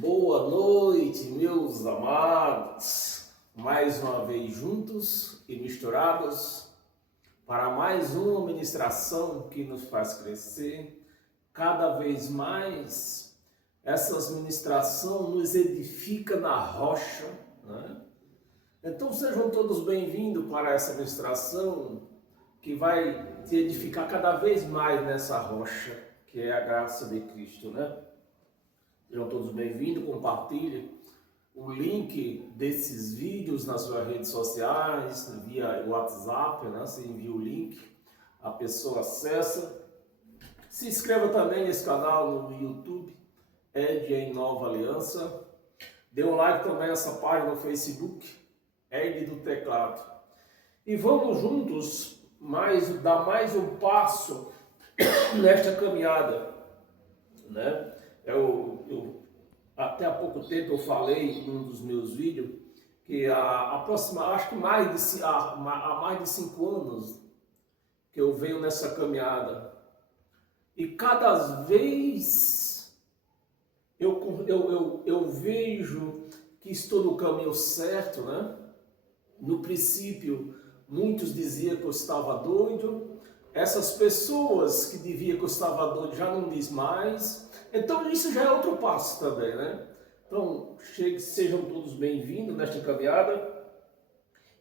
Boa noite, meus amados. Mais uma vez juntos e misturados para mais uma ministração que nos faz crescer cada vez mais. Essas ministrações nos edifica na rocha, né? Então sejam todos bem-vindos para essa ministração que vai te edificar cada vez mais nessa rocha, que é a graça de Cristo, né? Sejam todos bem-vindos, compartilhe o link desses vídeos nas suas redes sociais, via WhatsApp, né? Você envia o link, a pessoa acessa. Se inscreva também nesse canal no YouTube, Ed em Nova Aliança. Dê um like também nessa página no Facebook, Ed do Teclado. E vamos juntos dar mais um passo nesta caminhada, né? Eu até há pouco tempo eu falei em um dos meus vídeos que acho que há mais de 5 anos que eu venho nessa caminhada. E cada vez eu vejo que estou no caminho certo, né? No princípio, muitos diziam que eu estava doido. Essas pessoas que diziam que eu estava doido já não diz mais. Então isso já é outro passo também, né? Então sejam todos bem-vindos nesta caminhada.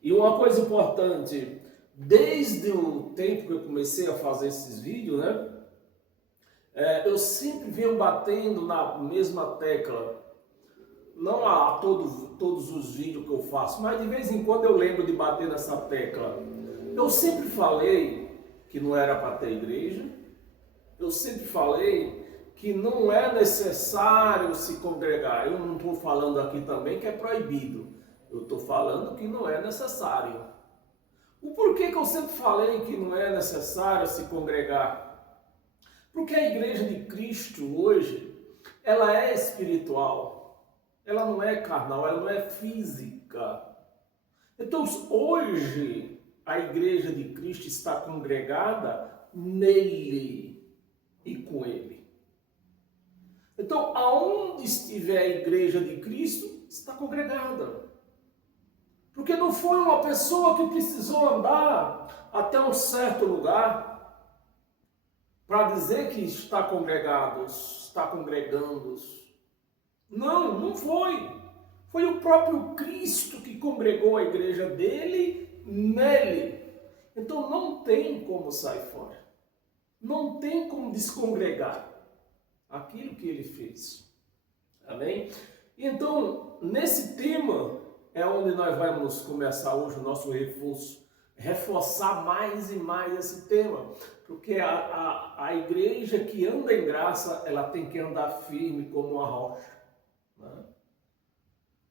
E uma coisa importante, desde o tempo que eu comecei a fazer esses vídeos, né? Eu sempre venho batendo na mesma tecla. Não a todos os vídeos que eu faço, mas de vez em quando eu lembro de bater nessa tecla. Eu sempre falei que não era para ter igreja. Eu sempre falei que não é necessário se congregar. Eu não estou falando aqui também que é proibido. Eu estou falando que não é necessário. O porquê que eu sempre falei que não é necessário se congregar? Porque a igreja de Cristo hoje, ela é espiritual. Ela não é carnal, ela não é física. Então hoje a igreja de Cristo está congregada nele e com ele. Então, aonde estiver a igreja de Cristo, está congregada. Porque não foi uma pessoa que precisou andar até um certo lugar para dizer que está congregado, está congregando. Não, não foi. Foi o próprio Cristo que congregou a igreja dele nele. Então não tem como sair fora. Não tem como descongregar aquilo que ele fez. Amém? Então, nesse tema é onde nós vamos começar hoje o nosso reforço. Reforçar mais e mais esse tema. Porque a igreja que anda em graça, ela tem que andar firme como uma rocha. Né?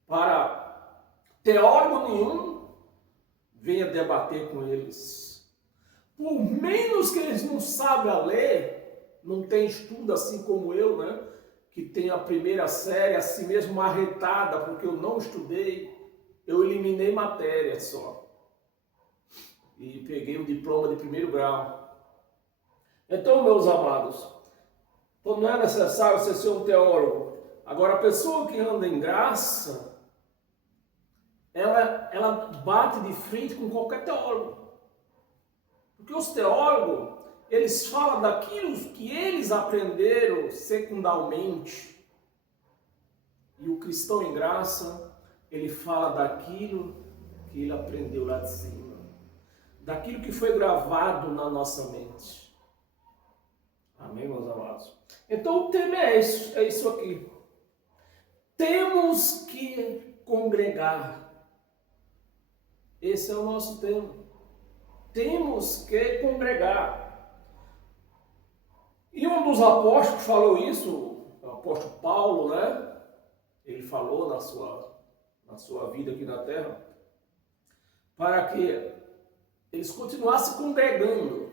Para teólogo nenhum venha debater com eles. Por menos que eles não saibam ler, não tem estudo assim como eu, né? Que tem a primeira série assim mesmo marretada, porque eu não estudei, eu eliminei matéria só. E peguei o diploma de 1º grau. Então, meus amados, então não é necessário você ser um teólogo. Agora, a pessoa que anda em graça, ela bate de frente com qualquer teólogo. Porque os teólogos, eles falam daquilo que eles aprenderam secundalmente. E o cristão em graça, ele fala daquilo que ele aprendeu lá de cima. Daquilo que foi gravado na nossa mente. Amém, meus amados? Então o tema é isso aqui. Temos que congregar. Esse é o nosso tema. Temos que congregar. E um dos apóstolos falou isso, o apóstolo Paulo, né? Ele falou na sua vida aqui na terra, para que eles continuassem congregando.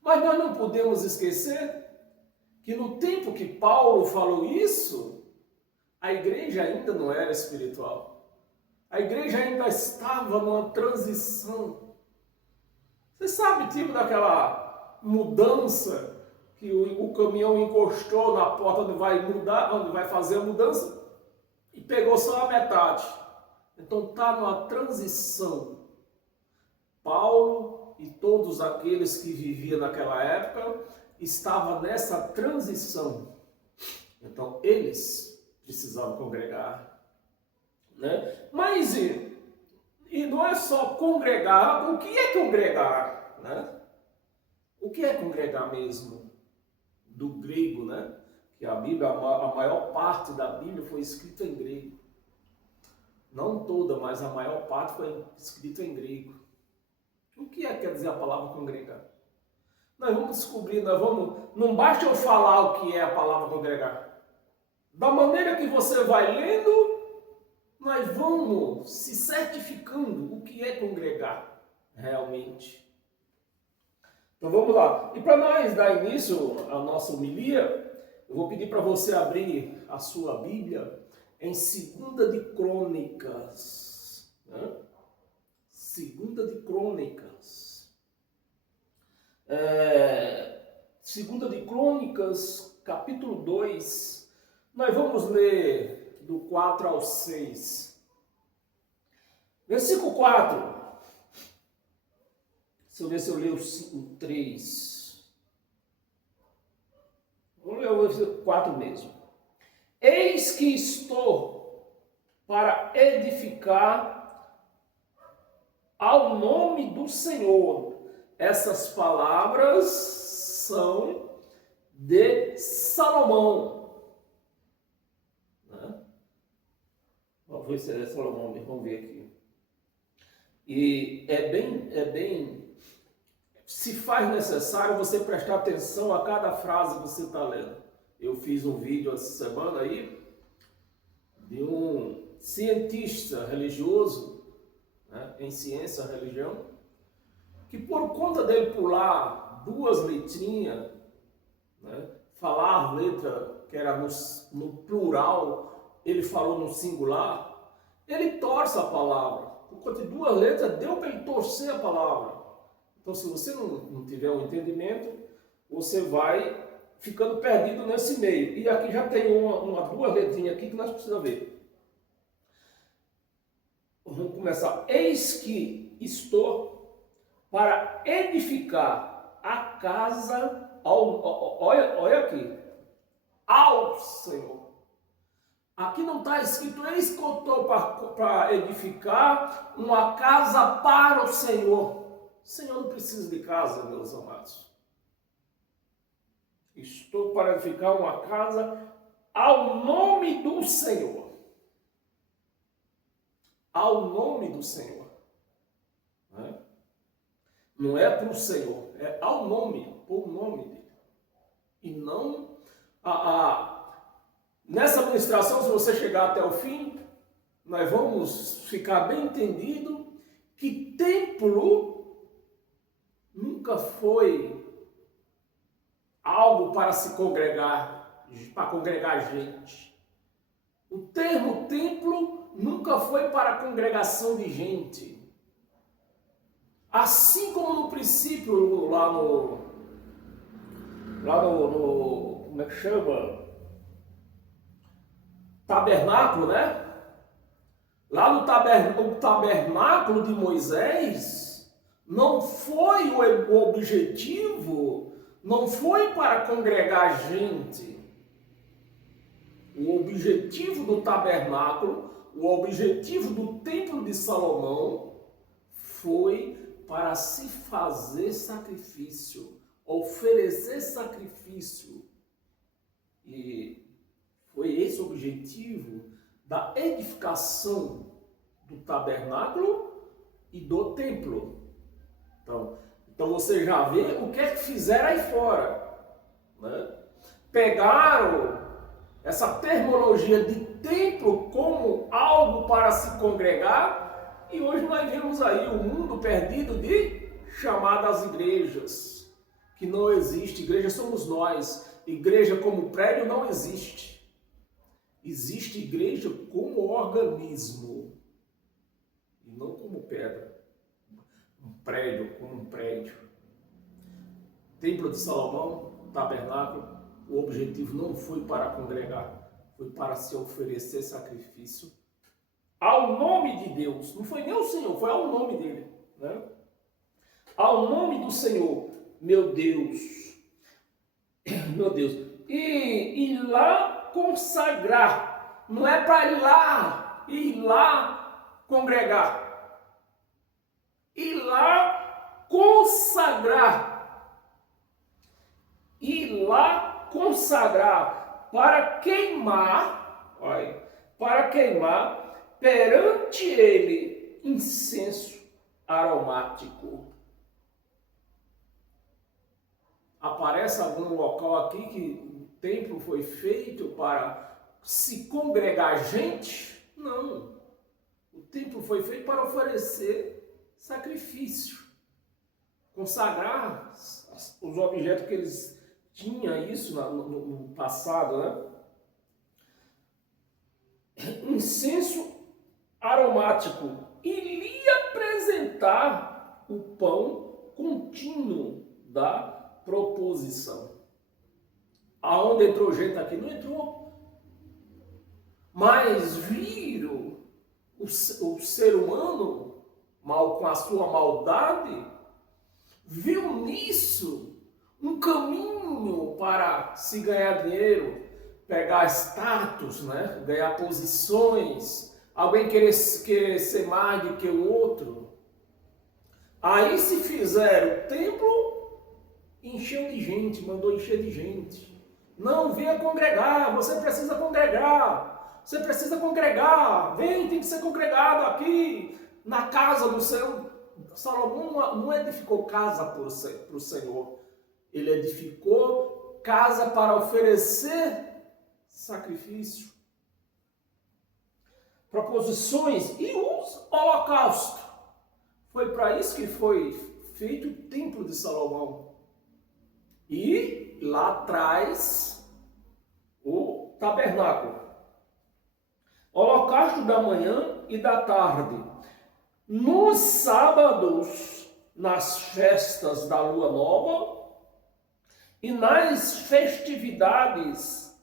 Mas nós não podemos esquecer que no tempo que Paulo falou isso, a igreja ainda não era espiritual. A igreja ainda estava numa transição. Você sabe, tipo daquela mudança que o caminhão encostou na porta onde vai mudar, onde vai fazer a mudança, e pegou só a metade. Então está numa transição. Paulo e todos aqueles que viviam naquela época estavam nessa transição. Então eles precisavam congregar, né? Mas e não é só congregar. O que é congregar, né? O que é congregar mesmo? Do grego, né? Que a Bíblia, a maior parte da Bíblia foi escrita em grego. Não toda, mas a maior parte foi escrita em grego. O que quer dizer a palavra congregar? Nós vamos descobrir, não basta eu falar o que é a palavra congregar. Da maneira que você vai lendo, nós vamos se certificando o que é congregar realmente. Então vamos lá. E para nós dar início à nossa homilia, eu vou pedir para você abrir a sua Bíblia em 2 de Crônicas. Né? 2 de Crônicas. 2 de Crônicas, capítulo 2. Nós vamos ler do 4 ao 6. Versículo 4. Deixa eu ver se eu leio o 3. Vou ler o versículo 4 mesmo. Eis que estou para edificar ao nome do Senhor. Essas palavras são de Salomão. Né? Vamos ver se é Salomão, vamos ver aqui. E é bem, se faz necessário você prestar atenção a cada frase que você está lendo. Eu fiz um vídeo essa semana aí de um cientista religioso, né, em ciência, religião, que por conta dele pular 2 letrinhas, né, falar a letra que era no plural, ele falou no singular, ele torce a palavra. Por conta de 2 letras, deu para ele torcer a palavra. Então, se você não tiver um entendimento, você vai ficando perdido nesse meio. E aqui já tem 2 letrinhas aqui que nós precisamos ver. Vamos começar. Eis que estou para edificar a casa, olha aqui, ao Senhor. Aqui não está escrito, eis que eu estou para edificar uma casa para o Senhor. O Senhor não precisa de casa, meus amados. Estou para edificar uma casa ao nome do Senhor. Ao nome do Senhor. Né? Não é para o Senhor, é ao nome, por nome dele. E não nessa administração, se você chegar até o fim, nós vamos ficar bem entendido que templo nunca foi algo para se congregar, para congregar gente. O termo templo nunca foi para congregação de gente. Assim como no princípio, lá no como é que chama? Tabernáculo, né? Lá no tabernáculo de Moisés, não foi o objetivo, não foi para congregar gente. O objetivo do tabernáculo, o objetivo do templo de Salomão foi para se fazer sacrifício, oferecer sacrifício. E foi esse o objetivo da edificação do tabernáculo e do templo. Então você já vê o que é que fizeram aí fora. Né? Pegaram essa terminologia de templo como algo para se congregar e hoje nós vemos aí o mundo perdido de chamadas igrejas. Que não existe, igreja somos nós. Igreja como prédio não existe. Existe igreja como organismo e não como pedra. Um prédio como um prédio. Templo de Salomão tabernáculo, o objetivo não foi para congregar, foi para se oferecer sacrifício ao nome de Deus. Não foi nem o Senhor, foi ao nome dele, né? Ao nome do Senhor, meu Deus, meu Deus. E lá consagrar, não é para ir lá congregar, ir lá consagrar, ir lá consagrar para queimar, olha, para queimar perante ele incenso aromático. Aparece algum local aqui que o templo foi feito para se congregar gente? Não. O templo foi feito para oferecer sacrifício, consagrar os objetos que eles tinham isso no passado, né? Incenso aromático e lhe apresentar o pão contínuo da proposição. Aonde entrou gente aqui? Não entrou. Mas viram o ser humano, mal com a sua maldade, viu nisso um caminho para se ganhar dinheiro, pegar status, né? Ganhar posições, alguém querer ser mais do que o outro. Aí se fizeram o templo, encheu de gente, mandou encher de gente. Não, venha congregar, você precisa congregar. Você precisa congregar, vem, tem que ser congregado aqui na casa do Senhor. Salomão não edificou casa para o Senhor, ele edificou casa para oferecer sacrifício, proposições e os holocaustos. Foi para isso que foi feito o templo de Salomão. E lá atrás o tabernáculo. Holocausto da manhã e da tarde. Nos sábados, nas festas da lua nova e nas festividades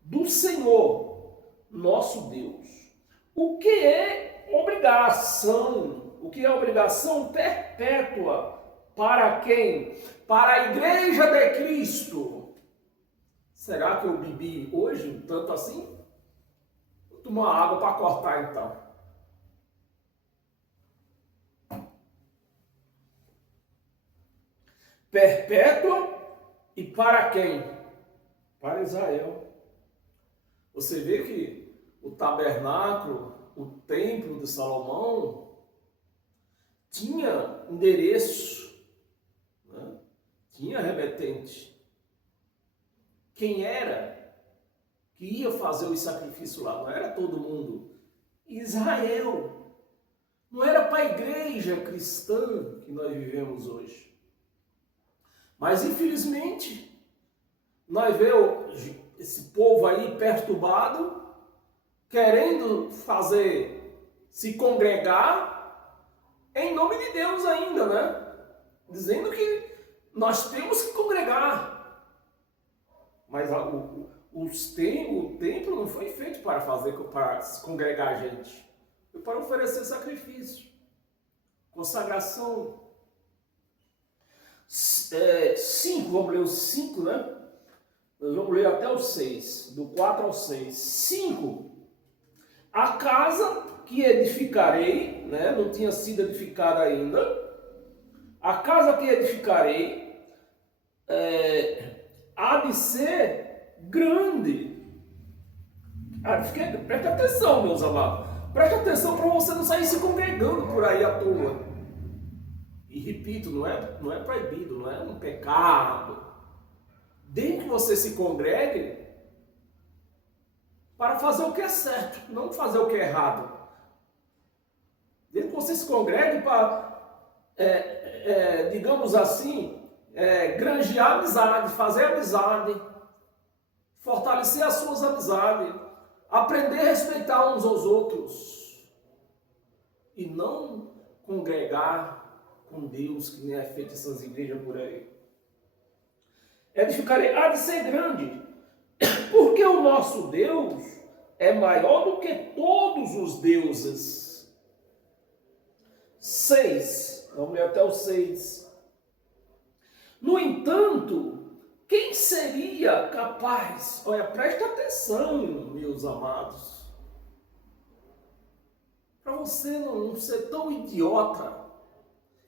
do Senhor, nosso Deus. O que é obrigação? O que é obrigação perpétua? Para quem? Para a Igreja de Cristo. Será que eu bebi hoje um tanto assim? Vou tomar água para cortar então. Perpétua e para quem? Para Israel. Você vê que o tabernáculo, o templo de Salomão, tinha endereço, né? Tinha remetente. Quem era que ia fazer o sacrifício lá? Não era todo mundo. Israel. Não era para a igreja cristã que nós vivemos hoje. Mas infelizmente, nós vemos esse povo aí perturbado, querendo se congregar em nome de Deus ainda, né? Dizendo que nós temos que congregar. Mas o templo não foi feito para se congregar a gente. Foi para oferecer sacrifício, consagração. 5, vamos ler os 5, né? Nós vamos ler até o 6, do 4 ao 6. 5. A casa que edificarei, né? Não tinha sido edificada ainda. A casa que edificarei há de ser grande. Preste atenção, meus amados. Preste atenção para você não sair se congregando por aí à toa. E repito, não é proibido, não é um pecado. Desde que você se congregue para fazer o que é certo, não fazer o que é errado. Desde que você se congregue para, digamos assim, granjear amizade, fazer amizade, fortalecer as suas amizades, aprender a respeitar uns aos outros e não congregar com Deus, que nem é feito essas igrejas por aí. edificarei, há de ser grande, porque o nosso Deus é maior do que todos os deuses. 6, vamos ler até o 6. No entanto, quem seria capaz, olha, presta atenção, meus amados, para você não ser tão idiota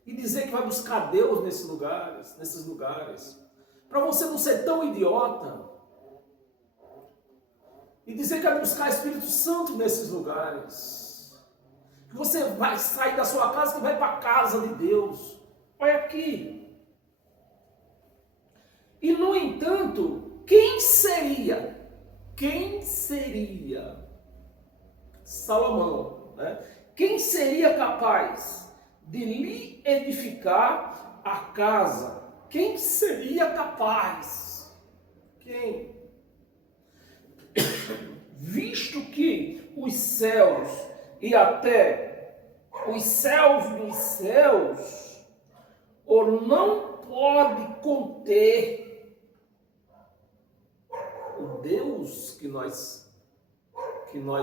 e dizer que vai buscar Deus nesses lugares, para você não ser tão idiota e dizer que vai buscar Espírito Santo nesses lugares, que você vai sair da sua casa e vai para a casa de Deus. Olha aqui. E no entanto, quem seria Salomão, né? Quem seria capaz de lhe edificar a casa? Quem seria capaz? Quem? Visto que os céus e até os céus dos céus ou não pode conter o Deus que nós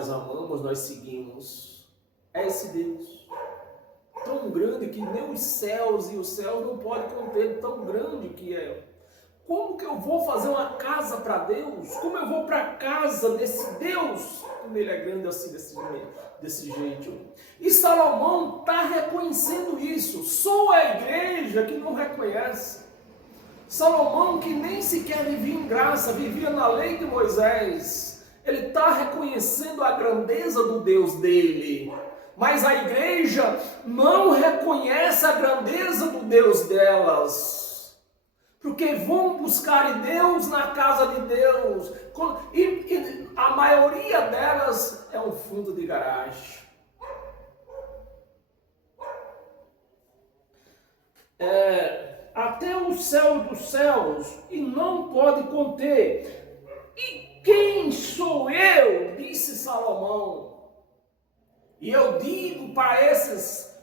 amamos, nós seguimos, é esse Deus tão grande que nem os céus não podem conter, tão grande que é. Como que eu vou fazer uma casa para Deus? Como eu vou para a casa desse Deus? Como ele é grande assim, desse jeito. E Salomão está reconhecendo isso. Só a igreja que não reconhece. Salomão, que nem sequer vivia em graça, vivia na lei de Moisés, ele está reconhecendo a grandeza do Deus dele. Mas a igreja não reconhece a grandeza do Deus delas. Porque vão buscar Deus na casa de Deus. E a maioria delas é um fundo de garagem. Até o céu dos céus e não pode conter. E quem sou eu? Disse Salomão. E eu digo para esses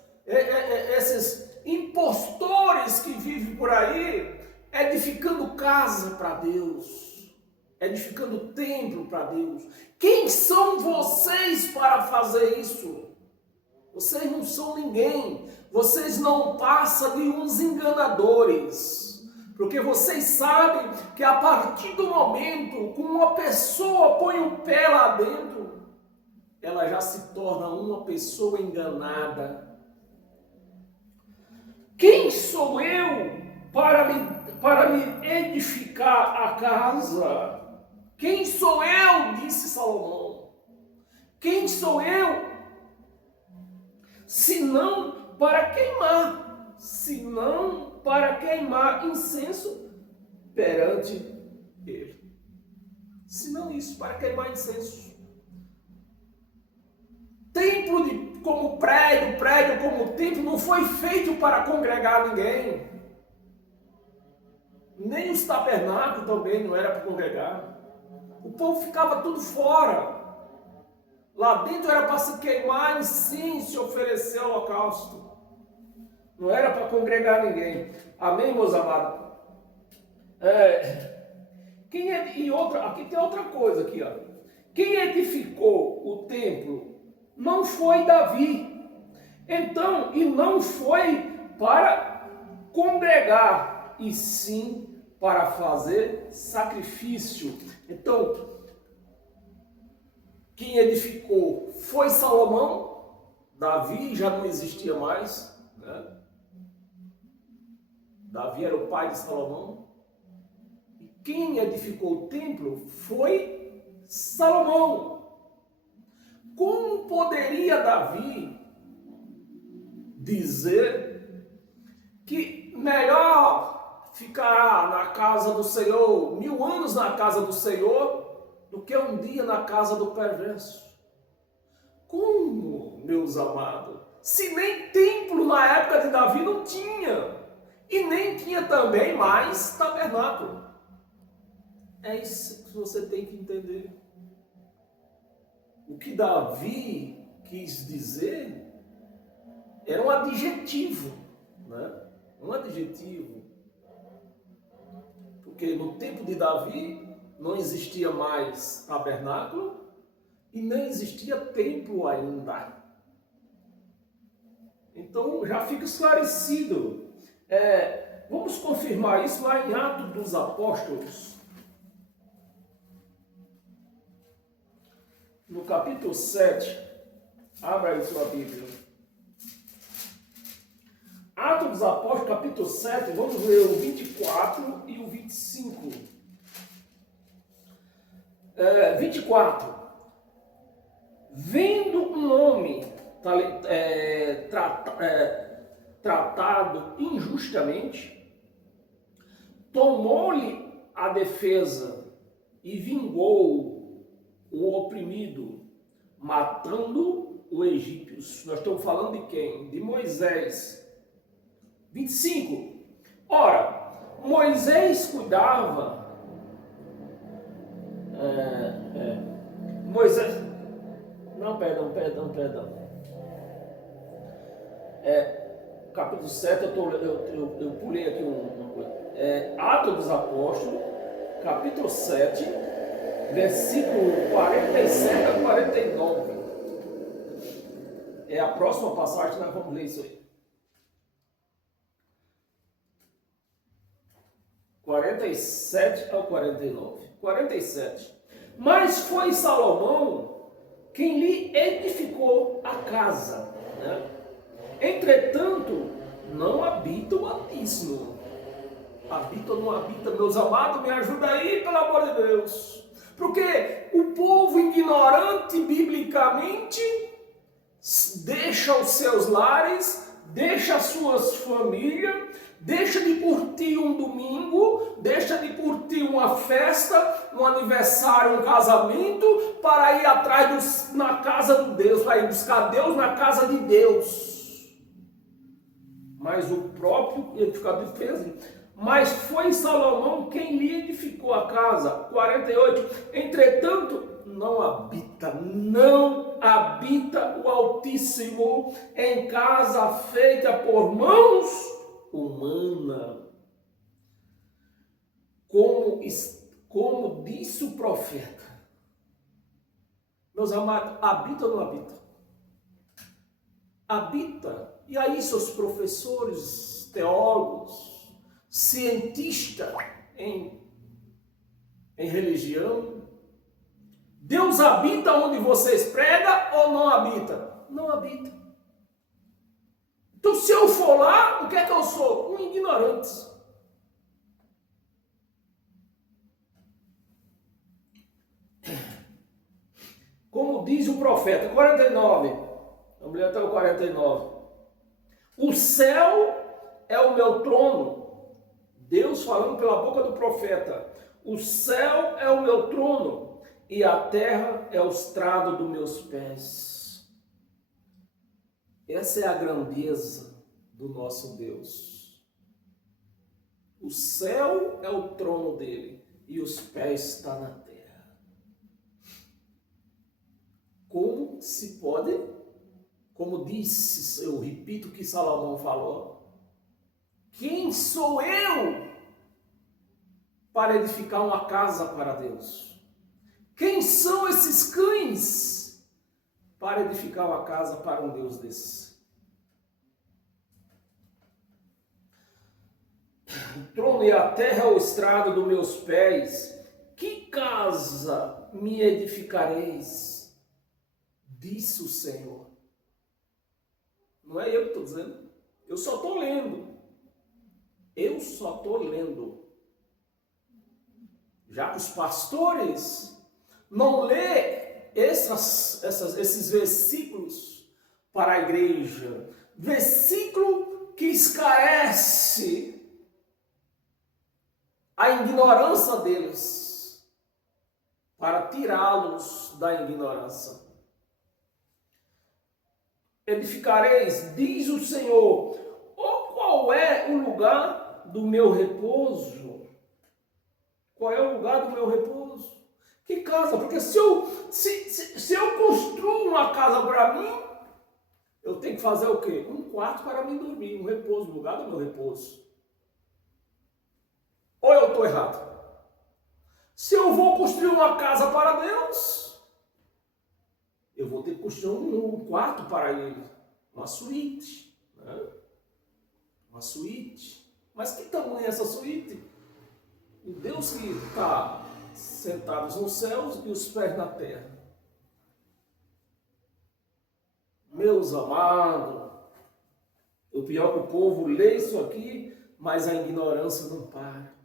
impostores que vivem por aí, edificando casa para Deus, edificando templo para Deus. Quem são vocês para fazer isso? Vocês não são ninguém. Vocês não passam de uns enganadores. Porque vocês sabem que a partir do momento que uma pessoa põe o pé lá dentro, ela já se torna uma pessoa enganada. Quem sou eu para me edificar a casa? Quem sou eu? Disse Salomão. Quem sou eu? Senão para queimar incenso perante ele. Senão isso, para queimar incenso. Templo como prédio como templo, não foi feito para congregar ninguém. Nem os tabernáculos também não era para congregar. O povo ficava tudo fora. Lá dentro era para se queimar incenso e oferecer holocausto. Não era para congregar ninguém. Amém, meus amados? Aqui tem outra coisa aqui, ó. Quem edificou o templo não foi Davi. Então, e não foi para congregar, e sim para fazer sacrifício. Então, quem edificou foi Salomão. Davi já não existia mais, né? Davi era o pai de Salomão. E quem edificou o templo foi Salomão. Como poderia Davi dizer que melhor ficará na casa do Senhor, 1000 anos na casa do Senhor, do que um dia na casa do perverso? Como, meus amados? Se nem templo na época de Davi não tinha. E nem tinha também mais tabernáculo. É isso que você tem que entender. O que Davi quis dizer era um adjetivo, né? Um adjetivo. Porque no tempo de Davi não existia mais tabernáculo e nem existia templo ainda. Então já fica esclarecido. Vamos confirmar isso lá em Atos dos Apóstolos. No capítulo 7, abra aí sua Bíblia. Atos dos Apóstolos, capítulo 7, vamos ler o 24 e o 25. 24. Vendo um homem tratado injustamente, tomou-lhe a defesa e vingou o oprimido, matando os egípcios. Nós estamos falando de quem? De Moisés. 25. Ora, Moisés cuidava. Moisés. Não, perdão. Capítulo 7, eu pulei aqui uma coisa. Atos dos Apóstolos, capítulo 7, versículo 47 a 49. É a próxima passagem, nós vamos ler isso aí. 47 ao 49. 47. Mas foi Salomão quem lhe edificou a casa, né? Entretanto, não habita o Altíssimo. Habita ou não habita, meus amados? Me ajuda aí, pelo amor de Deus. Porque o povo ignorante, biblicamente, deixa os seus lares, deixa as suas famílias, deixa de curtir um domingo, deixa de curtir uma festa, um aniversário, um casamento, para ir atrás na casa de Deus, para ir buscar Deus na casa de Deus. Mas o próprio edificador fez. Mas foi Salomão quem lhe edificou a casa. 48. Entretanto, não habita o Altíssimo em casa feita por mãos humanas. Como disse o profeta. Meus amados, habita ou não habita? Habita. E aí seus professores, teólogos, cientistas em religião, Deus habita onde vocês pregam ou não habita? Não habita. Então se eu for lá, o que é que eu sou? Um ignorante. Como diz o profeta, 49, vamos ler até o 49. O céu é o meu trono. Deus falando pela boca do profeta. O céu é o meu trono e a terra é o estrado dos meus pés. Essa é a grandeza do nosso Deus. O céu é o trono dele e os pés estão na terra. Como se pode... Como disse, eu repito o que Salomão falou. Quem sou eu para edificar uma casa para Deus? Quem são esses cães para edificar uma casa para um Deus desse? O trono e a terra é o estrado dos meus pés. Que casa me edificareis? Disse o Senhor. Não é eu que estou dizendo. Eu só estou lendo. Já que os pastores não lê esses versículos para a igreja. Versículo que esclarece a ignorância deles. Para tirá-los da ignorância. Edificareis, diz o Senhor, qual é o lugar do meu repouso? Qual é o lugar do meu repouso? Que casa? Porque se eu construo uma casa para mim, eu tenho que fazer o quê? Um quarto para mim dormir, um repouso, o lugar do meu repouso. Ou eu estou errado? eu vou construir uma casa para Deus, eu vou ter que construir um quarto para Ele, uma suíte, né? Uma suíte. Mas que tamanho é essa suíte? O Deus que está sentado nos céus e os pés na terra. Meus amados, o pior é que o povo lê isso aqui, mas a ignorância não para.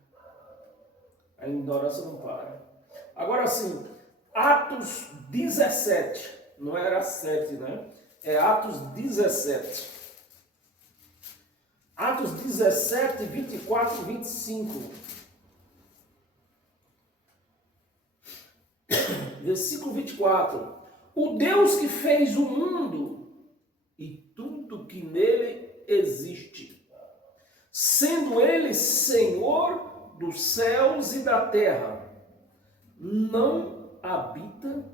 A ignorância não para. Agora sim, Atos 17, não era 7, né? É Atos 17. Atos 17, 24 e 25. Versículo 24. O Deus que fez o mundo e tudo que nele existe, sendo ele Senhor dos céus e da terra, não habita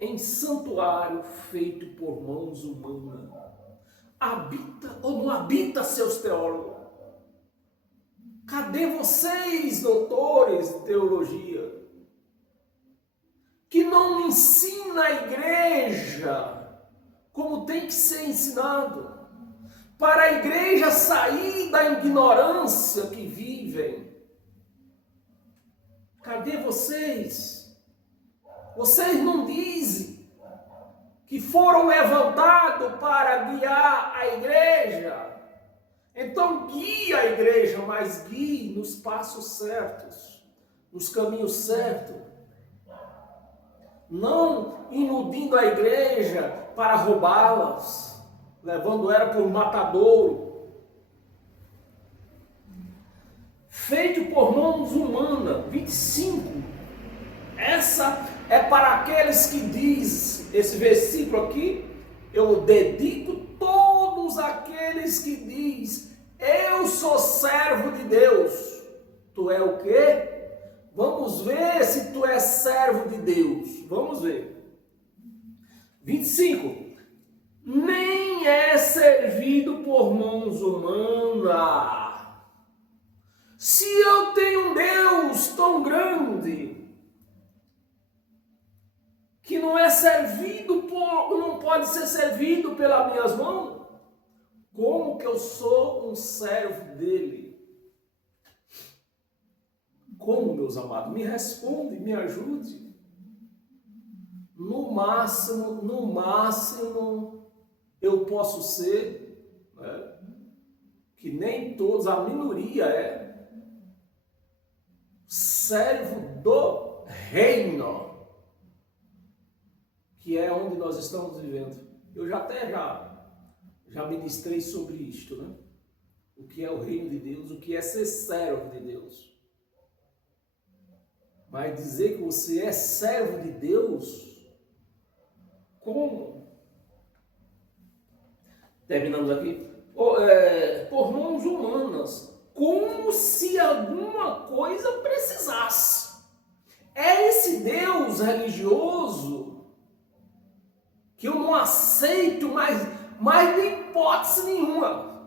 em santuário feito por mãos humanas. Habita ou não habita, seus teólogos? Cadê vocês, doutores de teologia, que não ensina a igreja como tem que ser ensinado, para a igreja sair da ignorância que vivem? Cadê vocês? Vocês não dizem que foram levantados para guiar a igreja? Então guie a igreja, mas guie nos passos certos, nos caminhos certos. Não iludindo a igreja para roubá-las, levando ela por matadouro. Feito por mãos humanas, 25. Essa é para aqueles que diz, esse versículo aqui, eu dedico todos aqueles que diz, eu sou servo de Deus. Tu é o quê? Vamos ver se tu és servo de Deus. Vamos ver. 25. Nem é servido por mãos humanas. Se eu tenho um Deus tão grande, que não é servido não pode ser servido pelas minhas mãos, como que eu sou um servo dele? Como, meus amados? Me responde, me ajude. No máximo, eu posso ser, né, que nem todos, a minoria é servo do reino, que é onde nós estamos vivendo. Eu já ministrei sobre isto, né? O que é o reino de Deus, o que é ser servo de Deus. Mas dizer que você é servo de Deus, como? Terminamos aqui. Por mãos humanas, como se alguma coisa precisasse. É esse Deus religioso que eu não aceito mais de hipótese nenhuma.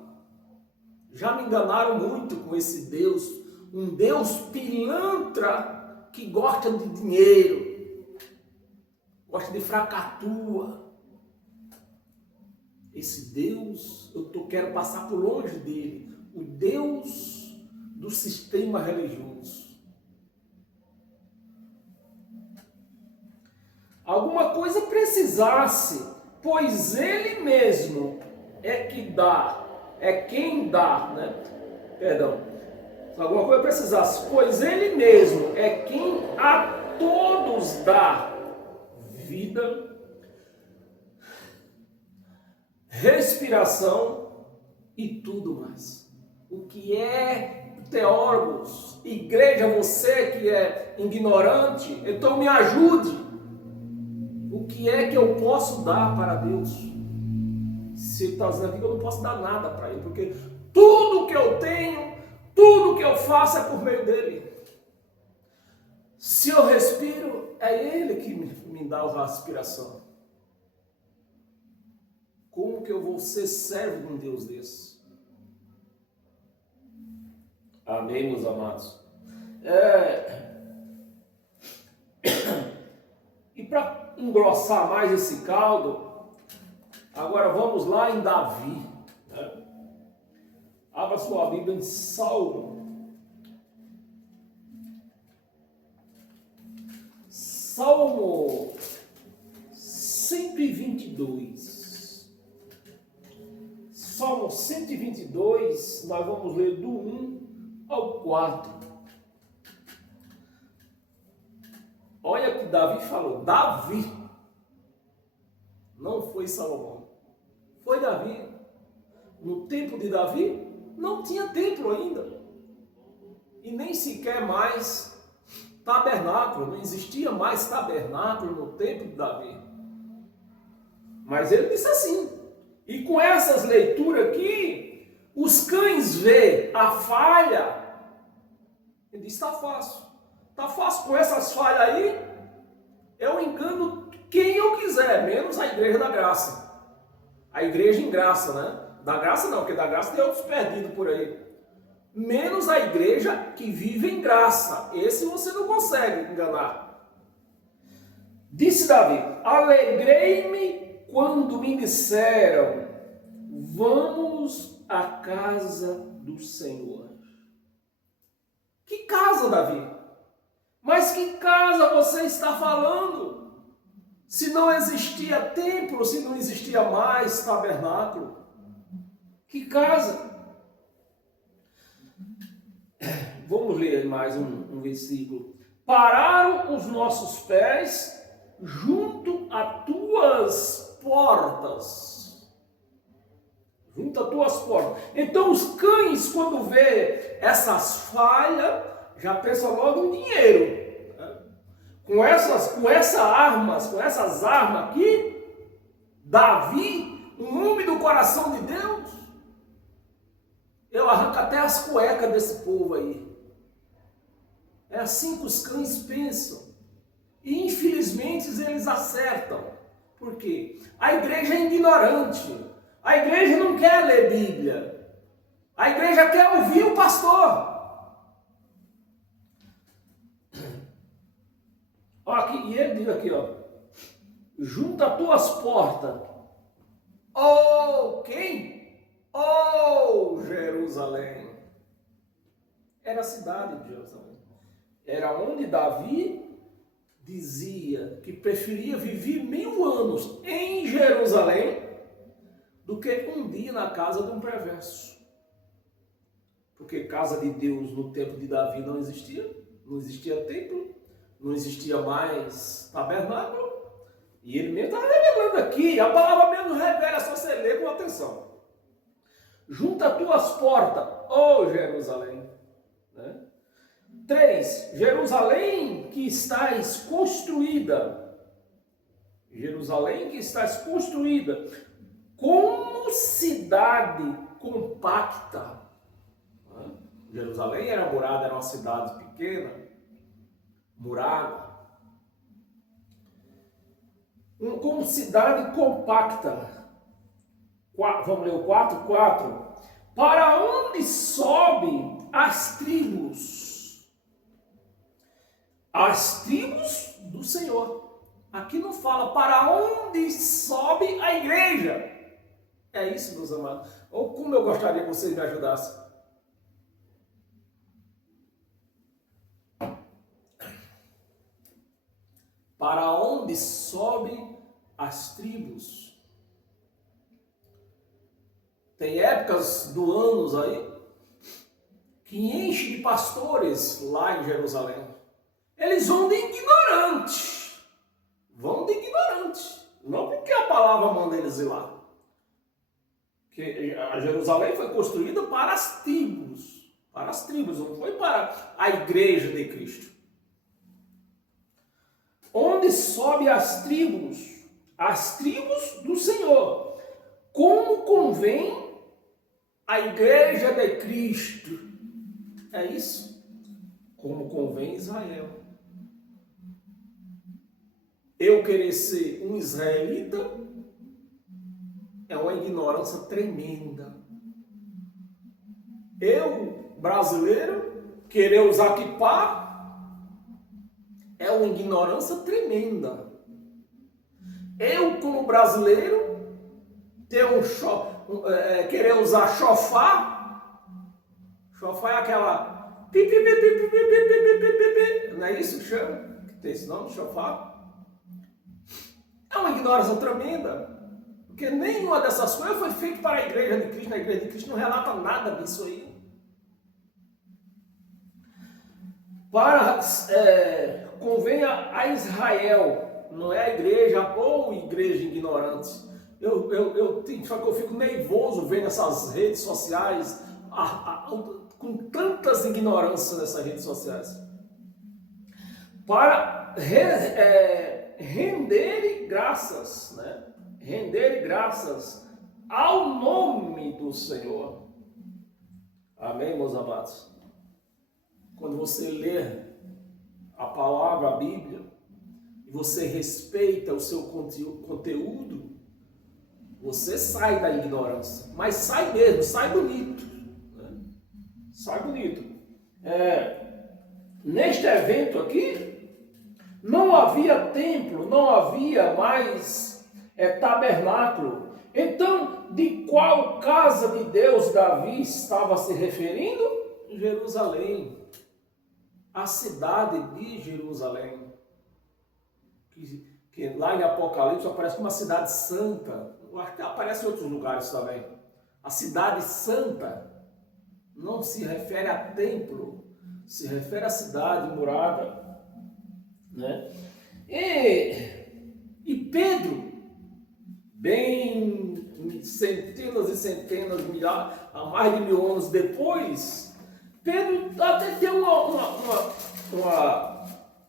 Já me enganaram muito com esse Deus, um Deus pilantra, que gosta de dinheiro, gosta de fracatua. Esse Deus, quero passar por longe dele, o Deus do sistema religioso. Alguma coisa precisasse, pois ele mesmo é que dá, é quem dá, né? Perdão. Se alguma coisa precisasse, pois ele mesmo é quem a todos dá vida, respiração e tudo mais. O que é teólogos, igreja, você que é ignorante, então me ajude. O que é que eu posso dar para Deus? Se ele está dizendo aqui que eu não posso dar nada para ele, porque tudo que eu tenho, tudo que eu faço é por meio dele. Se eu respiro, é ele que me dá a respiração. Como que eu vou ser servo de um Deus desse? Amém, meus amados? para engrossar mais esse caldo, agora vamos lá em Davi. Né? Abra sua Bíblia em Salmo. Salmo 122. Salmo 122, nós vamos ler do 1 ao 4. Olha que Davi falou. Davi. Não foi Salomão. Foi Davi. No tempo de Davi, não tinha templo ainda. E nem sequer mais tabernáculo. Não existia mais tabernáculo no tempo de Davi. Mas ele disse assim. E com essas leituras aqui, os cães vê a falha. Ele diz, está fácil. Está fácil com essas falhas aí. Eu engano quem eu quiser, menos a igreja da graça. A igreja em graça, né? Da graça não, porque da graça tem outros perdidos por aí. Menos a igreja que vive em graça. Esse você não consegue enganar. Disse Davi, alegrei-me quando me disseram, vamos à casa do Senhor. Que casa, Davi? Mas que casa você está falando? Se não existia templo, se não existia mais tabernáculo. Que casa? Vamos ler mais um versículo. Pararam os nossos pés junto a tuas portas. Junto a tuas portas. Então os cães, quando vê essas falhas, já pensam logo em dinheiro. Com essas armas aqui, Davi, um homem do coração de Deus, eu arranco até as cuecas desse povo aí. É assim que os cães pensam. E infelizmente eles acertam. Por quê? A igreja é ignorante. A igreja não quer ler Bíblia. A igreja quer ouvir o pastor. Ó, aqui, e ele diz aqui, ó. Junta as tuas portas. Oh, quem? Oh, Jerusalém. Era a cidade de Jerusalém. Era onde Davi dizia que preferia viver 1000 anos em Jerusalém do que um dia na casa de um perverso. Porque casa de Deus no tempo de Davi não existia templo, não existia mais tabernáculo, e ele mesmo está revelando aqui, a palavra mesmo revela, só você ler com atenção. Junta as tuas portas, ó Jerusalém. Né? 3. Jerusalém que estás construída. Jerusalém que estás construída como cidade compacta. Jerusalém era murada, era uma cidade pequena, murada. Como cidade compacta. Vamos ler o 4? 4. Para onde sobe as tribos? As tribos do Senhor. Aqui não fala para onde sobe a igreja. É isso, meus amados. Ou como eu gostaria que vocês me ajudassem. Para onde sobe as tribos? Tem épocas do ano aí que enche de pastores lá em Jerusalém. Eles vão de ignorante. Vão de ignorante. Não porque a palavra manda eles ir lá. Que a Jerusalém foi construída para as tribos. Para as tribos, não foi para a igreja de Cristo. Onde sobe as tribos do Senhor, como convém a igreja de Cristo. É isso? Como convém Israel. Eu querer ser um israelita é uma ignorância tremenda. Eu, brasileiro, querer usar kippah é uma ignorância tremenda. Eu, como brasileiro, ter querer usar chofar. Chofar é aquela... Não é isso que chama? Que tem esse nome, chofar? É uma ignorância tremenda. Porque nenhuma dessas coisas foi feita para a igreja de Cristo. A igreja de Cristo não relata nada disso aí. Convém a Israel, não é a igreja ou igreja ignorante. Eu fico nervoso vendo essas redes sociais, com tantas ignorâncias nessas redes sociais. Para render graças, né? Render graças ao nome do Senhor. Amém, meus amados? Quando você lê a palavra, a Bíblia, e você respeita o seu conteúdo, você sai da ignorância. Mas sai mesmo, sai bonito. Né? Sai bonito. Neste evento aqui, não havia templo, não havia mais tabernáculo. Então, de qual casa de Deus Davi estava se referindo? Jerusalém. A cidade de Jerusalém, que lá em Apocalipse aparece como uma cidade santa, acho que aparece em outros lugares também. A cidade santa não se refere a templo, se refere à cidade murada, né? E Pedro, bem centenas e centenas, milhares, há mais de 1000 anos depois, Pedro até tem um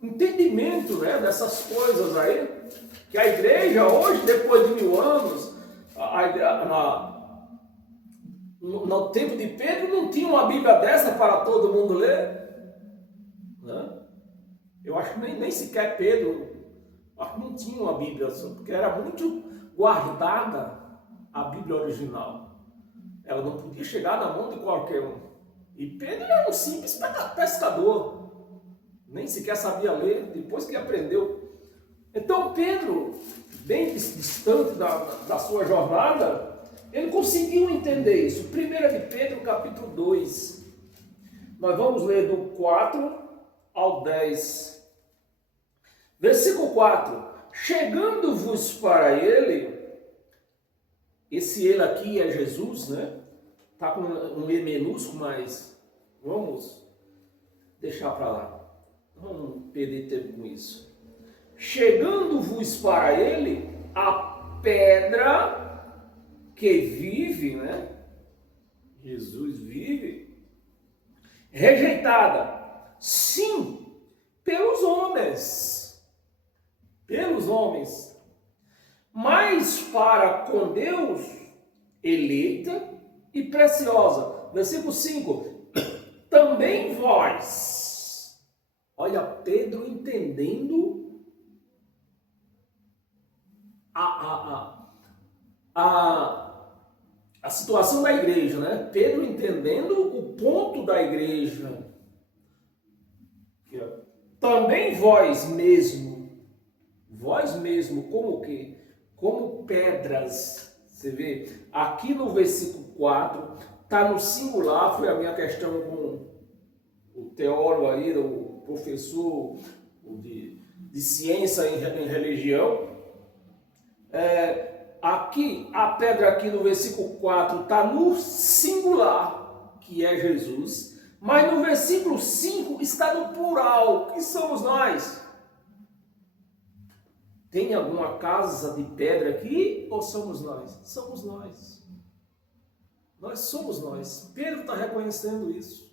entendimento, né, dessas coisas aí, que a igreja hoje, depois de 1000 anos, no tempo de Pedro não tinha uma Bíblia dessa para todo mundo ler, né? Eu acho que nem sequer Pedro, acho que não tinha uma Bíblia, porque era muito guardada a Bíblia original. Ela não podia chegar na mão de qualquer um. E Pedro era um simples pescador, nem sequer sabia ler, depois que aprendeu. Então Pedro, bem distante da sua jornada, ele conseguiu entender isso. 1 de Pedro, capítulo 2, nós vamos ler do 4 ao 10. Versículo 4: chegando-vos para ele, esse ele aqui é Jesus, né? Está com um E minúsculo, mas vamos deixar para lá. Não vamos perder tempo com isso. Chegando-vos para ele, a pedra que vive, né? Jesus vive, rejeitada, sim, pelos homens, mas para com Deus, eleita e preciosa. Versículo 5: também vós. Olha, Pedro entendendo a situação da igreja, né? Pedro entendendo o ponto da igreja. Também vós mesmo, como o quê? Como pedras. Você vê, aqui no versículo 4, está no singular, foi a minha questão com o teólogo aí, o professor de ciência em religião. Aqui, a pedra aqui no versículo 4 está no singular, que é Jesus, mas no versículo 5 está no plural, que somos nós. Tem alguma casa de pedra aqui ou somos nós? Somos nós. Nós somos nós. Pedro está reconhecendo isso.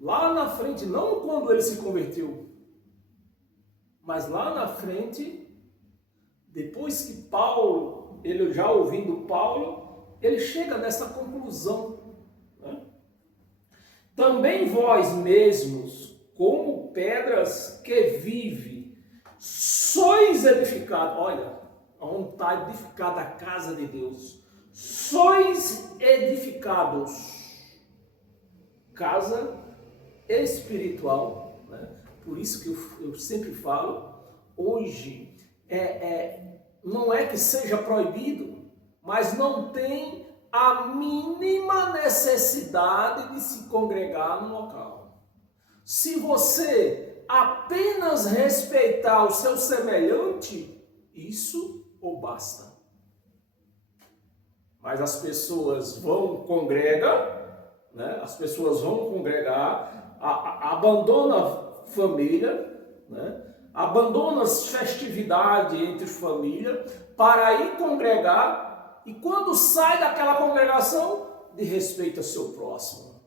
Lá na frente, não quando ele se converteu, mas lá na frente, depois que Paulo, ele já ouvindo Paulo, ele chega nessa conclusão, né? Também vós mesmos, como pedras que vivem, sois edificados. Olha, onde está edificada a casa de Deus. Sois edificados. Casa espiritual, né? Por isso que eu sempre falo, hoje não é que seja proibido, mas não tem a mínima necessidade de se congregar no local. Se você apenas respeitar o seu semelhante, isso ou basta. Mas as pessoas congregam, né? As pessoas vão congregar, abandona a família, né? Abandona as festividades entre família para ir congregar, e quando sai daquela congregação, desrespeita seu próximo.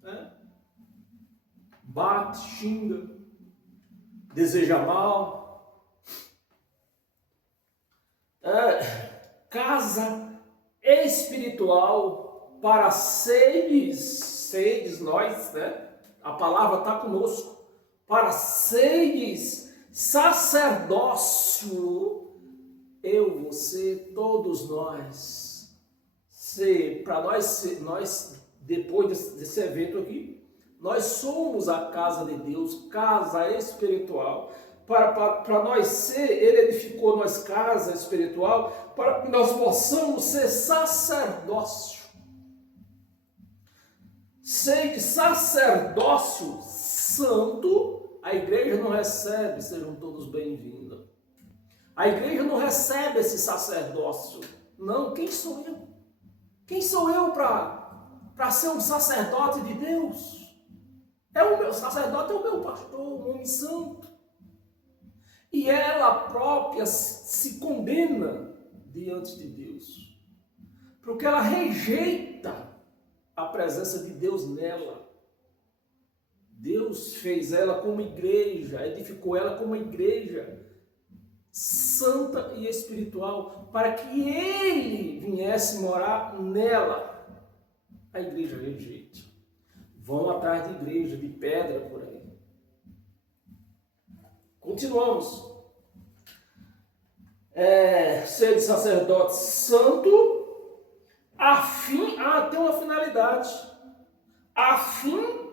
Né? Bate, xinga, deseja mal. Casa espiritual para sedes nós, né? A palavra está conosco. Para sedes sacerdócio, eu, você, todos nós. Para nós, depois desse evento aqui, nós somos a casa de Deus, casa espiritual. Para nós ser, Ele edificou nós casa espiritual, para que nós possamos ser sacerdócio. Sede sacerdócio santo, a igreja não recebe, sejam todos bem-vindos. A igreja não recebe esse sacerdócio. Não, quem sou eu? Quem sou eu para ser um sacerdote de Deus? O meu sacerdote é o meu pastor, um homem santo. E ela própria se condena diante de Deus, porque ela rejeita a presença de Deus nela. Deus fez ela como igreja, edificou ela como igreja santa e espiritual, para que Ele viesse morar nela. A igreja rejeita. Vão atrás de igreja, de pedra por aí. Continuamos. Ser de sacerdote santo, tem uma finalidade, a fim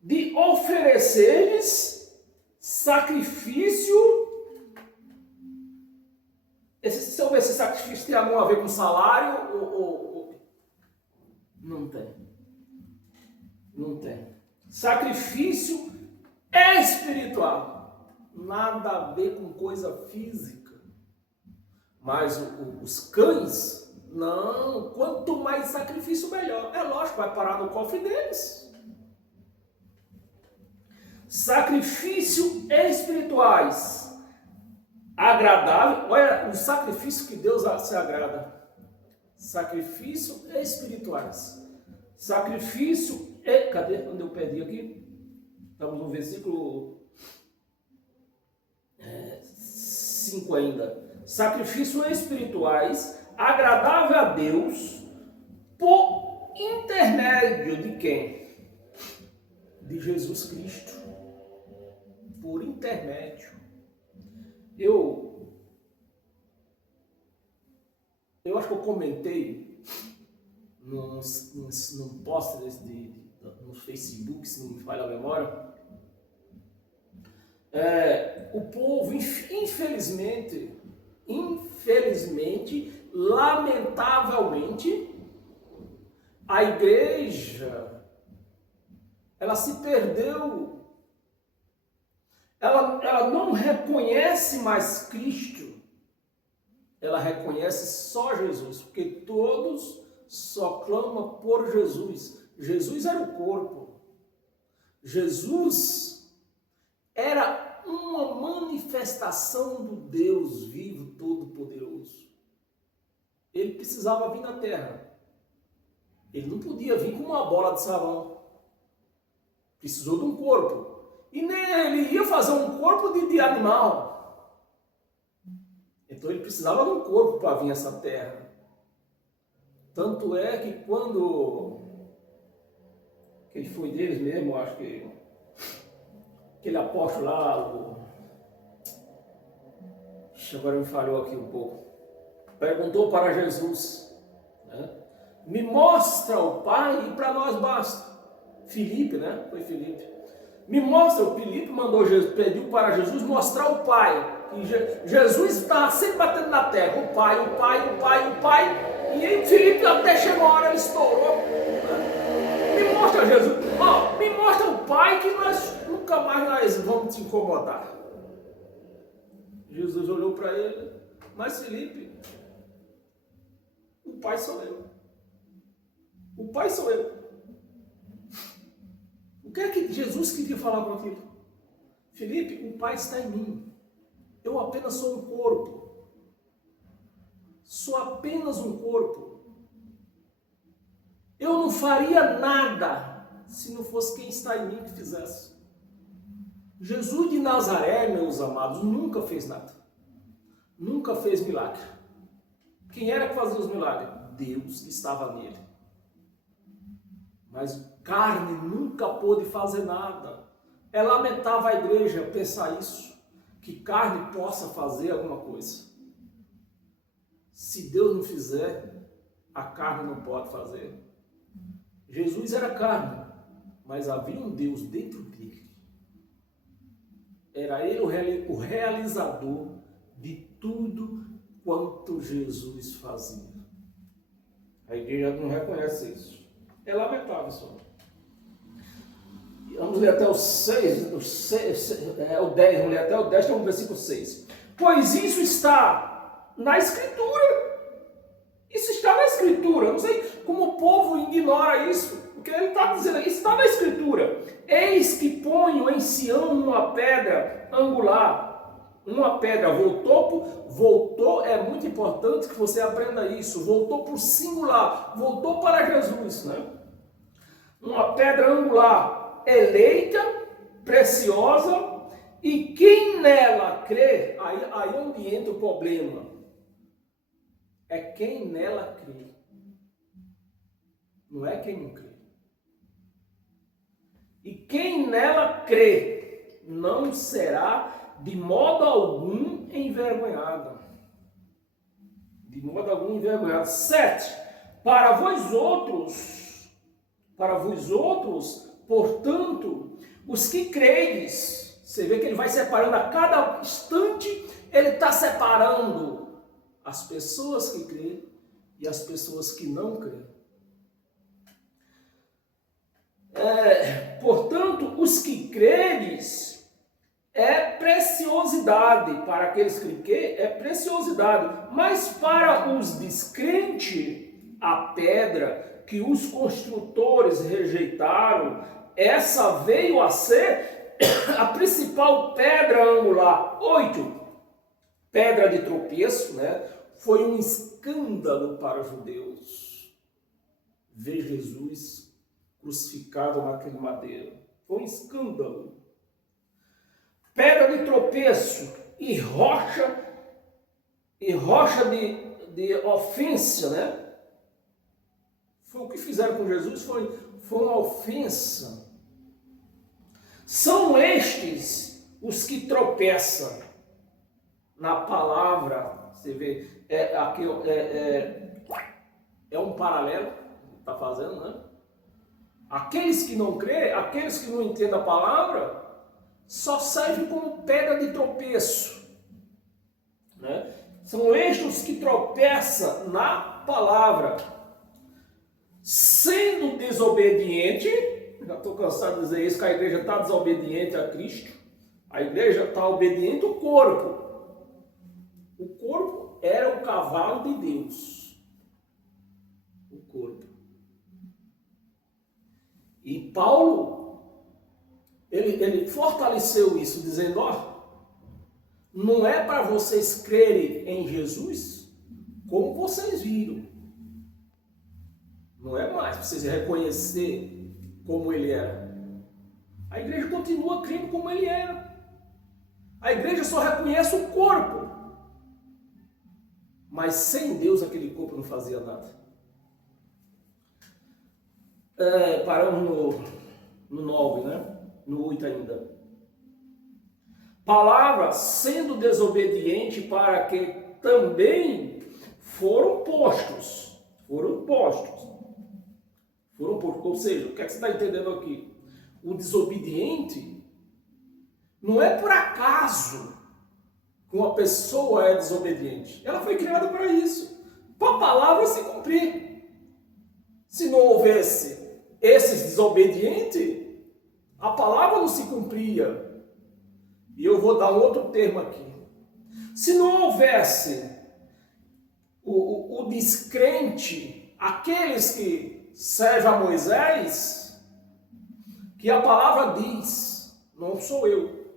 de oferecer-lhes sacrifício. Se eu ver esse sacrifício tem alguma a ver com salário ou... Não tem. Não tem. Sacrifício espiritual. Nada a ver com coisa física. Mas os cães, não. Quanto mais sacrifício, melhor. É lógico, vai parar no cofre deles. Sacrifício espirituais. Agradável. Olha o sacrifício que Deus se agrada. Sacrifício espirituais. Sacrifício cadê? Onde eu perdi aqui? Estamos no versículo 5 ainda. Sacrifícios espirituais, agradável a Deus, por intermédio de quem? De Jesus Cristo. Por intermédio. Eu acho que eu comentei num post no Facebook, se não me falha a memória. O povo, infelizmente, lamentavelmente, a igreja, ela se perdeu. Ela não reconhece mais Cristo. Ela reconhece só Jesus, porque todos só clamam por Jesus. Jesus era o corpo. Jesus era uma manifestação do Deus vivo, todo-poderoso. Ele precisava vir na terra. Ele não podia vir com uma bola de sabão. Precisou de um corpo. E nem ele ia fazer um corpo de animal. Então ele precisava de um corpo para vir a essa terra. Tanto é que quando ele foi deles mesmo, acho que aquele apóstolo lá, agora me falhou aqui um pouco, perguntou para Jesus, né? Me mostra o Pai e para nós basta. Filipe, né? Foi Filipe. Me mostra, o Filipe pediu para Jesus mostrar o Pai. E Jesus estava sempre batendo na terra, o Pai, o Pai, o Pai, o Pai. E aí Filipe até chegou a hora, ele estourou. Me mostra Jesus, me mostra o Pai que nós nunca mais nós vamos te incomodar. Jesus olhou para ele, mas Filipe, o Pai sou eu. O Pai sou eu. O que é que Jesus queria falar com aquilo? Filipe, o Pai está em mim. Eu apenas sou um corpo. Sou apenas um corpo. Eu não faria nada se não fosse quem está em mim que fizesse. Jesus de Nazaré, meus amados, nunca fez nada. Nunca fez milagre. Quem era que fazia os milagres? Deus que estava nele. Mas carne nunca pôde fazer nada. É lamentável a igreja pensar isso, que carne possa fazer alguma coisa. Se Deus não fizer, a carne não pode fazer. Jesus era carne, mas havia um Deus dentro dele. Era ele o realizador de tudo quanto Jesus fazia. A igreja não reconhece isso. É lamentável só. Vamos ler até o 6, o 10, vamos ler até o 10, então o versículo 6. Pois isso está na Escritura. Isso está na Escritura. Não sei como o povo ignora isso, porque ele está dizendo, isso está na Escritura. Eis que ponho em Sião uma pedra angular. Uma pedra voltou, é muito importante que você aprenda isso. Voltou para o singular, voltou para Jesus, né? Uma pedra angular, eleita, preciosa, e quem nela crê, aí onde entra o problema, é quem nela crê, não é quem não crê. E quem nela crê não será de modo algum envergonhado. De modo algum envergonhado. 7. Para vós outros, portanto, os que credes, você vê que ele vai separando a cada instante, ele está separando as pessoas que creem e as pessoas que não creem. Portanto, os que credes é preciosidade, para aqueles que creem é preciosidade, mas para os descrentes, a pedra que os construtores rejeitaram, essa veio a ser a principal pedra angular. 8. Pedra de tropeço, né? Foi um escândalo para os judeus ver Jesus crucificado naquele madeiro. Foi um escândalo. Pedra de tropeço e rocha de ofensa, né? Foi o que fizeram com Jesus, foi uma ofensa. São estes os que tropeçam na palavra. Você vê, aqui é um paralelo que está fazendo, né? Aqueles que não creem, aqueles que não entendem a palavra, só servem como pedra de tropeço, né? São estes que tropeçam na palavra, sendo desobediente. Já estou cansado de dizer isso, que a igreja está desobediente a Cristo. A igreja está obediente ao corpo. O corpo era o cavalo de Deus. O corpo. E Paulo, ele fortaleceu isso, dizendo, não é para vocês crerem em Jesus como vocês viram. Não é mais para vocês reconhecer como ele era. A igreja continua crendo como ele era. A igreja só reconhece o corpo. Mas sem Deus aquele corpo não fazia nada. Paramos no 9, né? No 8 ainda. Palavra sendo desobediente para que também foram postos. Ou seja, o que é que você está entendendo aqui? o desobediente, não é por acaso que uma pessoa é desobediente. Ela foi criada para isso, para a palavra se cumprir. Se não houvesse esses desobedientes, a palavra não se cumpria. E eu vou dar um outro termo aqui. Se não houvesse o descrente, aqueles que servem a Moisés, que a palavra diz, não sou eu,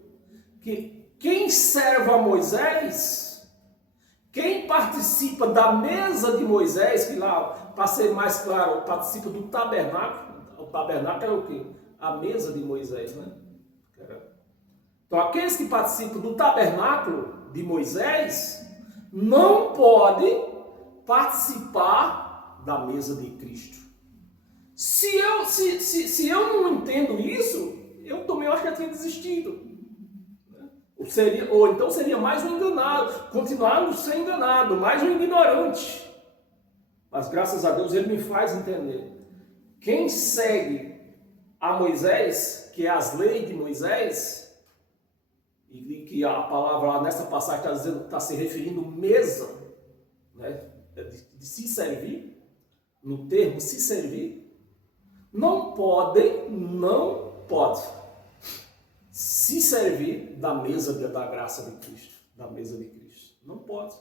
que quem serve a Moisés, quem participa da mesa de Moisés, que lá, para ser mais claro, participa do tabernáculo. O tabernáculo é o quê? A mesa de Moisés, né? Então, aqueles que participam do tabernáculo de Moisés não podem participar da mesa de Cristo. Se eu não entendo isso, eu também acho que já tinha desistido. Ou então seria mais um enganado, continuando sendo enganado, mais um ignorante. Mas graças a Deus ele me faz entender. Quem segue a Moisés, que é as leis de Moisés, e que a palavra lá nessa passagem está se referindo mesa, né, de se servir, no termo se servir, não pode se servir da mesa da graça de Cristo, da mesa de Cristo. Não pode.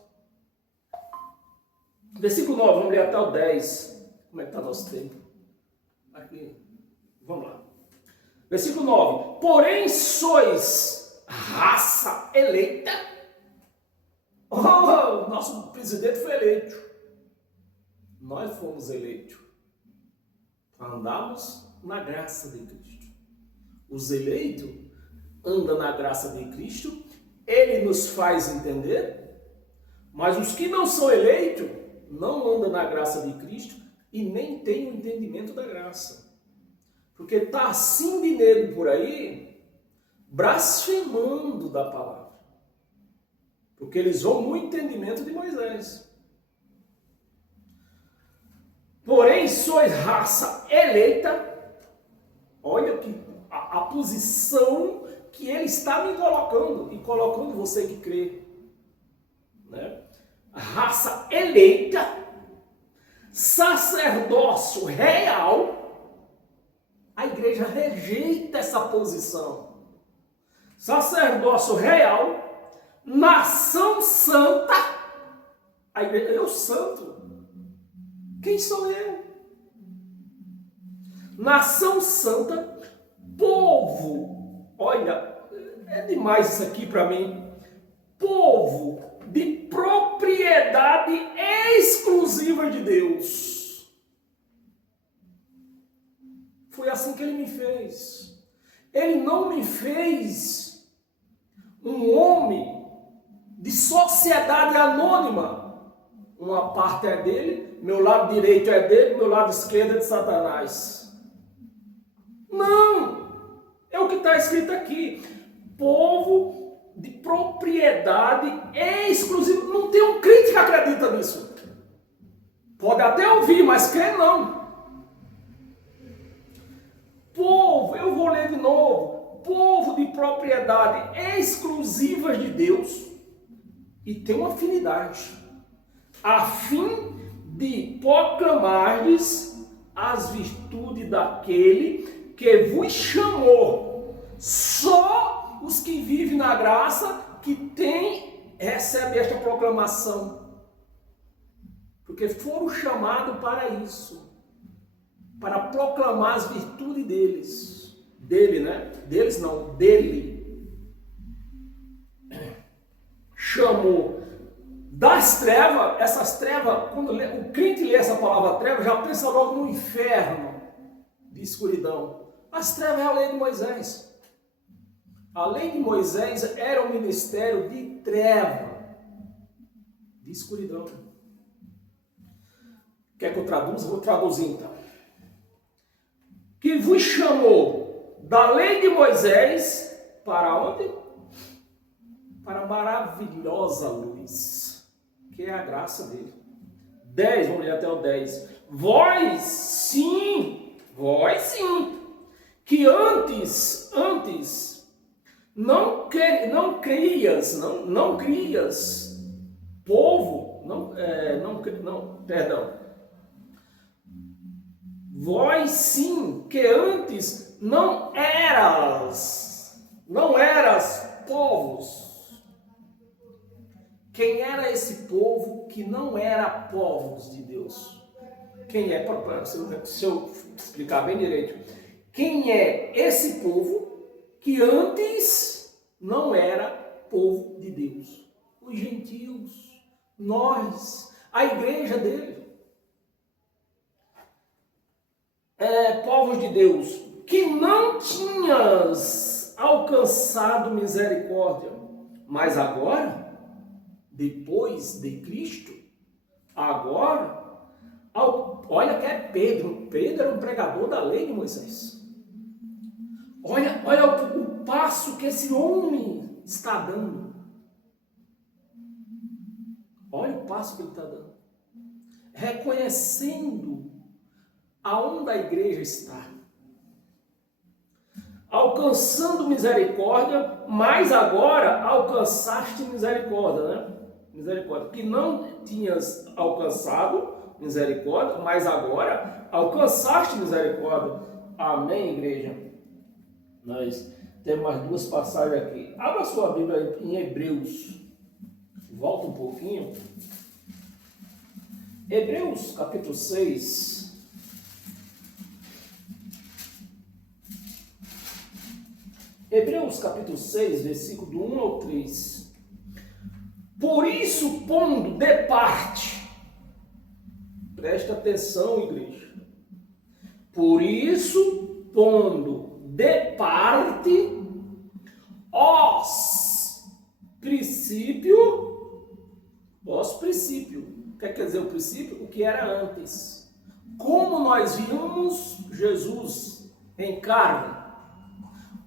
Versículo 9, vamos ler até o 10. Como é que está nosso tempo? Aqui. Vamos lá. Versículo 9. Porém sois raça eleita. Oh, nosso presidente foi eleito. Nós fomos eleitos. Andamos na graça de Cristo. Os eleitos andam na graça de Cristo. Ele nos faz entender. Mas os que não são eleitos não andam na graça de Cristo e nem têm o entendimento da graça. Porque está assim de nego por aí, blasfemando da palavra. Porque eles vão no entendimento de Moisés. Porém, sois raça eleita. Olha que a posição que ele está me colocando, e colocando você que crê. Né? Raça eleita, sacerdócio real. A igreja rejeita essa posição. Sacerdócio real, nação santa. A igreja, eu santo. Quem sou eu? Nação santa, povo. Olha, é demais isso aqui para mim. Povo de propriedade exclusiva de Deus. Foi assim que ele me fez. Ele não me fez um homem de sociedade anônima. Uma parte é dele, meu lado direito é dele, meu lado esquerdo é de Satanás. Não! É o que está escrito aqui. Povo de propriedade exclusiva. Não tem um crente que acredita nisso. Pode até ouvir, mas crê não. Povo, eu vou ler de novo. Povo de propriedade exclusiva de Deus. E tem uma afinidade. A fim de proclamardes as virtudes daquele que vos chamou. Só os que vivem na graça que recebem esta proclamação. Porque foram chamados para isso. Para proclamar as virtudes deles. Dele, né? Deles não, dele. Chamou. Das trevas, essas trevas, quando o crente lê essa palavra treva, já pensa logo no inferno de escuridão. As trevas é a lei de Moisés. A lei de Moisés era um ministério de treva, de escuridão. Quer que eu traduza? Vou traduzir então. Que vos chamou da lei de Moisés para onde? Para a maravilhosa luz, que é a graça dele. 10, vamos ler até o 10. Vós sim, que antes não crias povo, perdão. Vós sim, que antes não eras povos. Quem era esse povo que não era povos de Deus? Quem é? Se eu explicar bem direito. Quem é esse povo que antes não era povo de Deus? Os gentios, nós, a igreja dele. Povos de Deus, que não tinhas alcançado misericórdia, mas agora, depois de Cristo, agora, olha que é Pedro era um pregador da lei de Moisés. Olha o passo que esse homem está dando. Olha o passo que ele está dando. Reconhecendo aonde a igreja está. Alcançando misericórdia, mas agora alcançaste misericórdia, né? Misericórdia. Que não tinhas alcançado misericórdia, mas agora alcançaste misericórdia. Amém, igreja? Nós temos mais duas passagens aqui. Abra sua Bíblia em Hebreus. Volta um pouquinho. Hebreus capítulo 6. Hebreus capítulo 6, versículo do 1 ao 3. Por isso, pondo de parte, presta atenção, igreja. Por isso, pondo de parte os princípios. O que quer dizer o princípio? O que era antes. Como nós vimos Jesus em carne.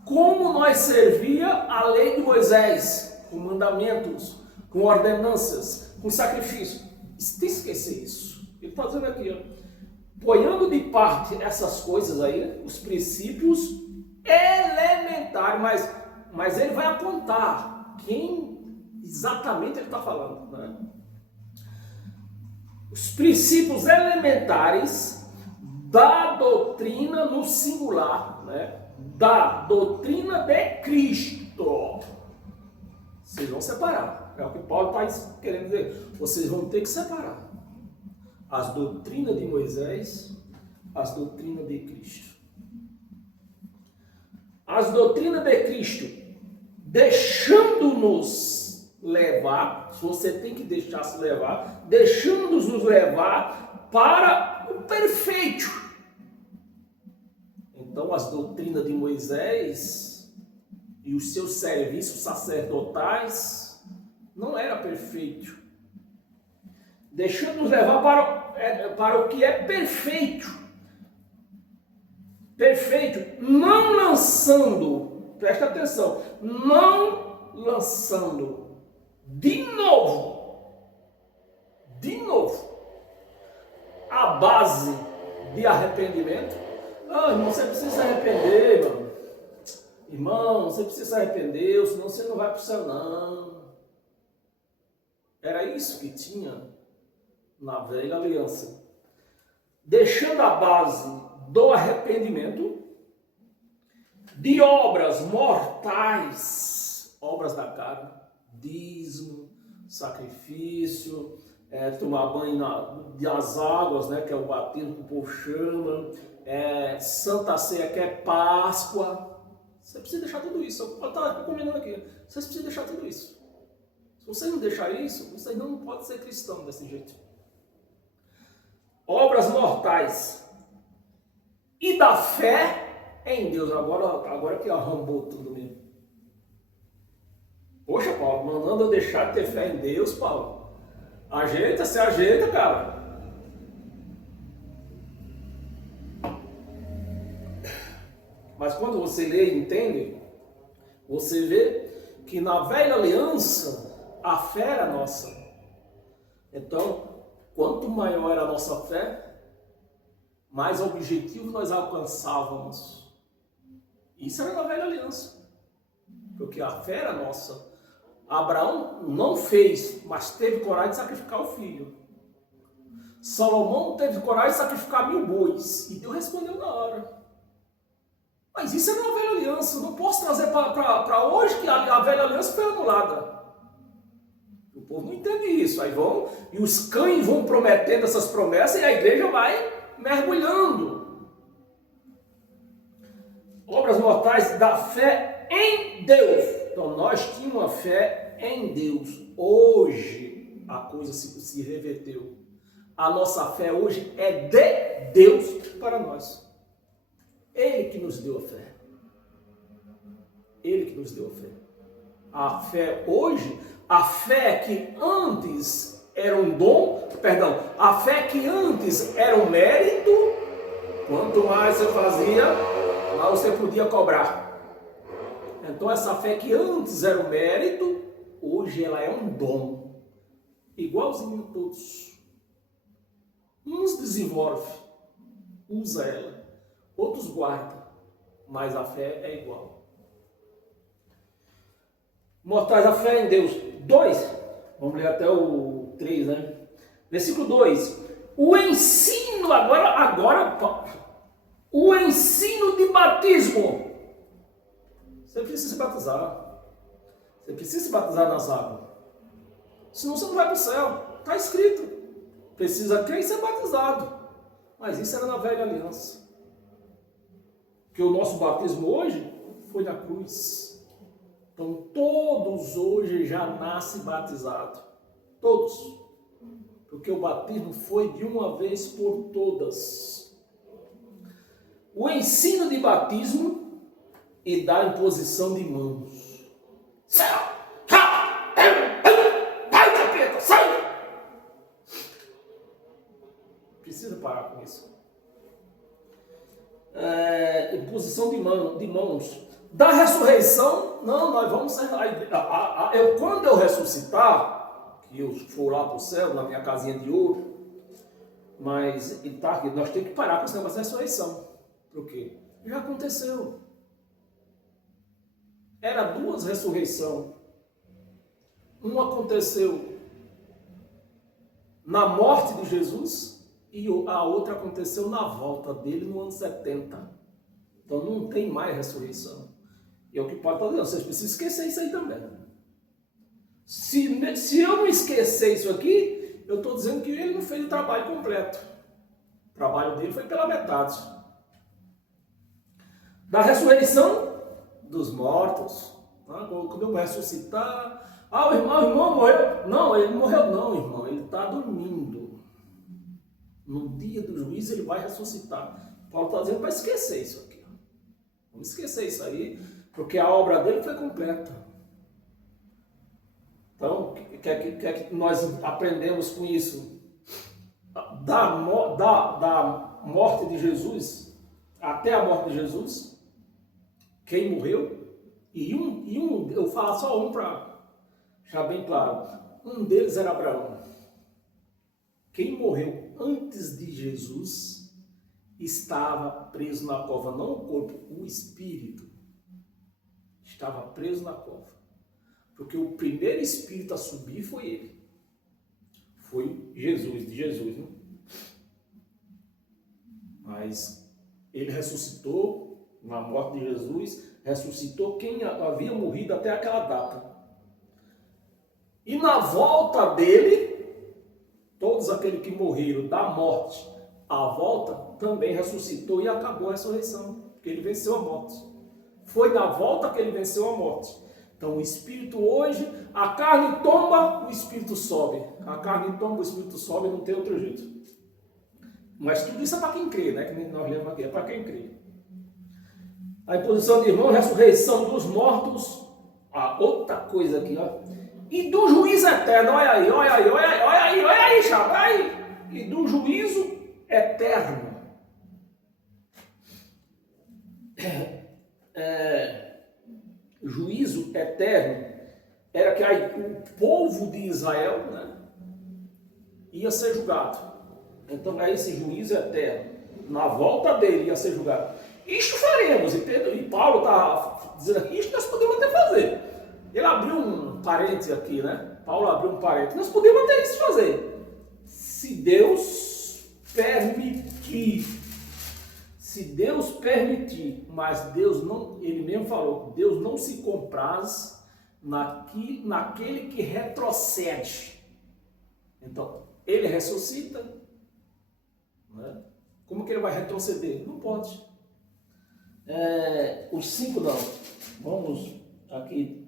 Como nós servia a lei de Moisés, com mandamentos, com ordenanças, com sacrifício. Tem que esquecer isso. Ele está dizendo aqui, ó, ponhando de parte essas coisas aí, os princípios elementares, mas ele vai apontar quem exatamente ele está falando, né? Os princípios elementares da doutrina no singular, né? Da doutrina de Cristo. Vocês vão separar. É o que Paulo está querendo dizer. Vocês vão ter que separar as doutrinas de Moisés, as doutrinas de Cristo. As doutrinas de Cristo, deixando-nos levar, você tem que deixar se levar, deixando-nos levar para o perfeito. Então, as doutrinas de Moisés e os seus serviços sacerdotais não era perfeito. Deixando-nos levar para o que é perfeito. Perfeito, não lançando, presta atenção, não lançando de novo, a base de arrependimento. Irmão, você precisa se arrepender, irmão. Irmão, você precisa se arrepender, senão você não vai para o céu, não. Era isso que tinha na velha aliança. Deixando a base do arrependimento, de obras mortais, obras da carne, dízimo, sacrifício, tomar banho das águas, né, que é o batismo que o povo chama, Santa Ceia, que é Páscoa. Você precisa deixar tudo isso. Eu estava combinando aqui. Vocês precisam deixar tudo isso. Se vocês não deixarem isso, vocês não podem ser cristãos desse jeito. Obras mortais e da fé em Deus. Agora que arrombou tudo mesmo. Poxa, Paulo, mandando eu deixar de ter fé em Deus, Paulo. Se ajeita, cara. Mas quando você lê e entende, você vê que na velha aliança, a fé era nossa. Então, quanto maior era a nossa fé, mais objetivo nós alcançávamos. Isso era na velha aliança. Porque a fé era nossa. Abraão não fez, mas teve coragem de sacrificar o filho. Salomão teve coragem de sacrificar 1000 bois. E Deus respondeu na hora. Mas isso era uma velha aliança. Eu não posso trazer para hoje que a velha aliança foi anulada. O povo não entende isso. Aí vão, e os cães vão prometendo essas promessas e a igreja vai mergulhando. Obras mortais da fé em Deus. Então nós tínhamos uma fé em Deus. Hoje a coisa se reverteu. A nossa fé hoje é de Deus para nós. Ele que nos deu a fé. Ele que nos deu a fé. A fé hoje, a fé que antes era um dom, a fé que antes era um mérito, quanto mais você fazia, mais você podia cobrar. Então essa fé que antes era um mérito, hoje ela é um dom. Igualzinho a todos. Uns desenvolve, usa ela. Outros guardam, mas a fé é igual. Mortais a fé em Deus. 2, vamos ler até o 3, né? Versículo 2. O ensino, o ensino de batismo. Você precisa se batizar. Você precisa se batizar nas águas. Senão você não vai para o céu. Está escrito. Precisa crer e ser batizado. Mas isso era na velha aliança. Porque o nosso batismo hoje foi na cruz. Então todos hoje já nascem batizados. Todos. Porque o batismo foi de uma vez por todas. O ensino de batismo e da imposição de mãos. Sai! Precisa parar com isso. Imposição de mãos. Da ressurreição, não, nós vamos ser. Quando eu ressuscitar, que eu for lá para o céu, na minha casinha de ouro, mas nós temos que parar com esse negócio da ressurreição. Por quê? Já aconteceu. Era 2 ressurreições. Uma aconteceu na morte de Jesus e a outra aconteceu na volta dele no ano 70. Então não tem mais ressurreição. E é o que Paulo está dizendo, vocês precisam esquecer isso aí também. Se eu não esquecer isso aqui, eu estou dizendo que ele não fez o trabalho completo. O trabalho dele foi pela metade. Da ressurreição dos mortos. Quando eu vou ressuscitar, o irmão morreu. Não, ele não morreu não, irmão. Ele está dormindo. No dia do juízo ele vai ressuscitar. Paulo está dizendo para esquecer isso aqui. Vamos esquecer isso aí, porque a obra dele foi completa. Então, o que nós aprendemos com isso? Da morte de Jesus, até a morte de Jesus, quem morreu, eu falo só um para deixar bem claro, um deles era Abraão. Quem morreu antes de Jesus estava preso na cova, não o corpo, o espírito estava preso na cova, porque o primeiro espírito a subir foi ele, foi Jesus, de Jesus, né? Mas ele ressuscitou na morte de Jesus, ressuscitou quem havia morrido até aquela data, e na volta dele, todos aqueles que morreram da morte à volta, também ressuscitou e acabou a ressurreição, porque ele venceu a morte. Foi na volta que ele venceu a morte. Então o espírito hoje, a carne tomba, o espírito sobe. A carne tomba, o espírito sobe, não tem outro jeito. Mas tudo isso é para quem crê, né? Que nós lemos aqui, é para quem crê. A imposição de mãos, ressurreição dos mortos. Outra coisa aqui, ó. E do juízo eterno, olha aí, chapa, olha aí. E do juízo eterno. Juízo eterno era que o povo de Israel, né, ia ser julgado. Então é esse juízo eterno. Na volta dele ia ser julgado. Isto faremos, e Paulo está dizendo aqui, isso nós podemos até fazer. Ele abriu um parênteses aqui, né? Paulo abriu um parênteses. Nós podemos até isso fazer. Se Deus permitir. Se Deus permitir. Mas Deus não, ele mesmo falou, Deus não se compraz naquele que retrocede. Então, ele ressuscita. Né? Como que ele vai retroceder? Não pode. Os 5 não. Vamos aqui.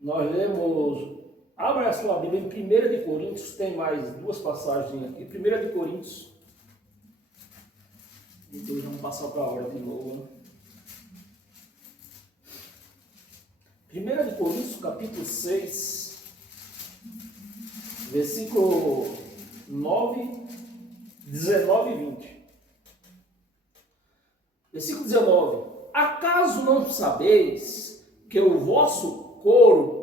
Nós lemos, abra a sua Bíblia em 1 de Coríntios, tem mais 2 passagens aqui. 1 de Coríntios, depois vamos passar para a hora de novo. 1 de Coríntios, capítulo 6, versículo 9, 19 e 20. Versículo 19. Acaso não sabeis que o vosso corpo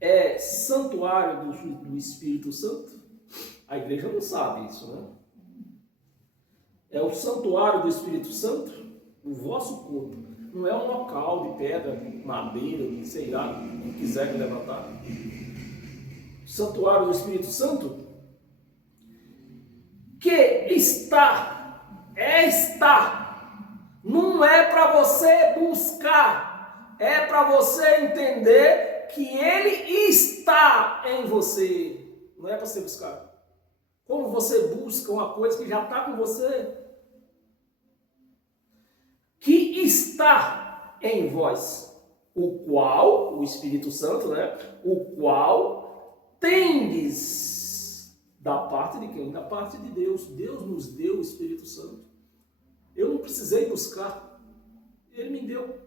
é santuário do Espírito Santo? A igreja não sabe isso, né? É o santuário do Espírito Santo, o vosso corpo. Não é um local de pedra, madeira, sei lá, quem quiser levantar. Santuário do Espírito Santo, que está, não é para você buscar, é para você entender que ele está em você, não é para você buscar. Como você busca uma coisa que já está com você, que está em vós, o qual, o Espírito Santo, né? O qual tendes da parte de quem? Da parte de Deus. Deus nos deu o Espírito Santo. Eu não precisei buscar, ele me deu.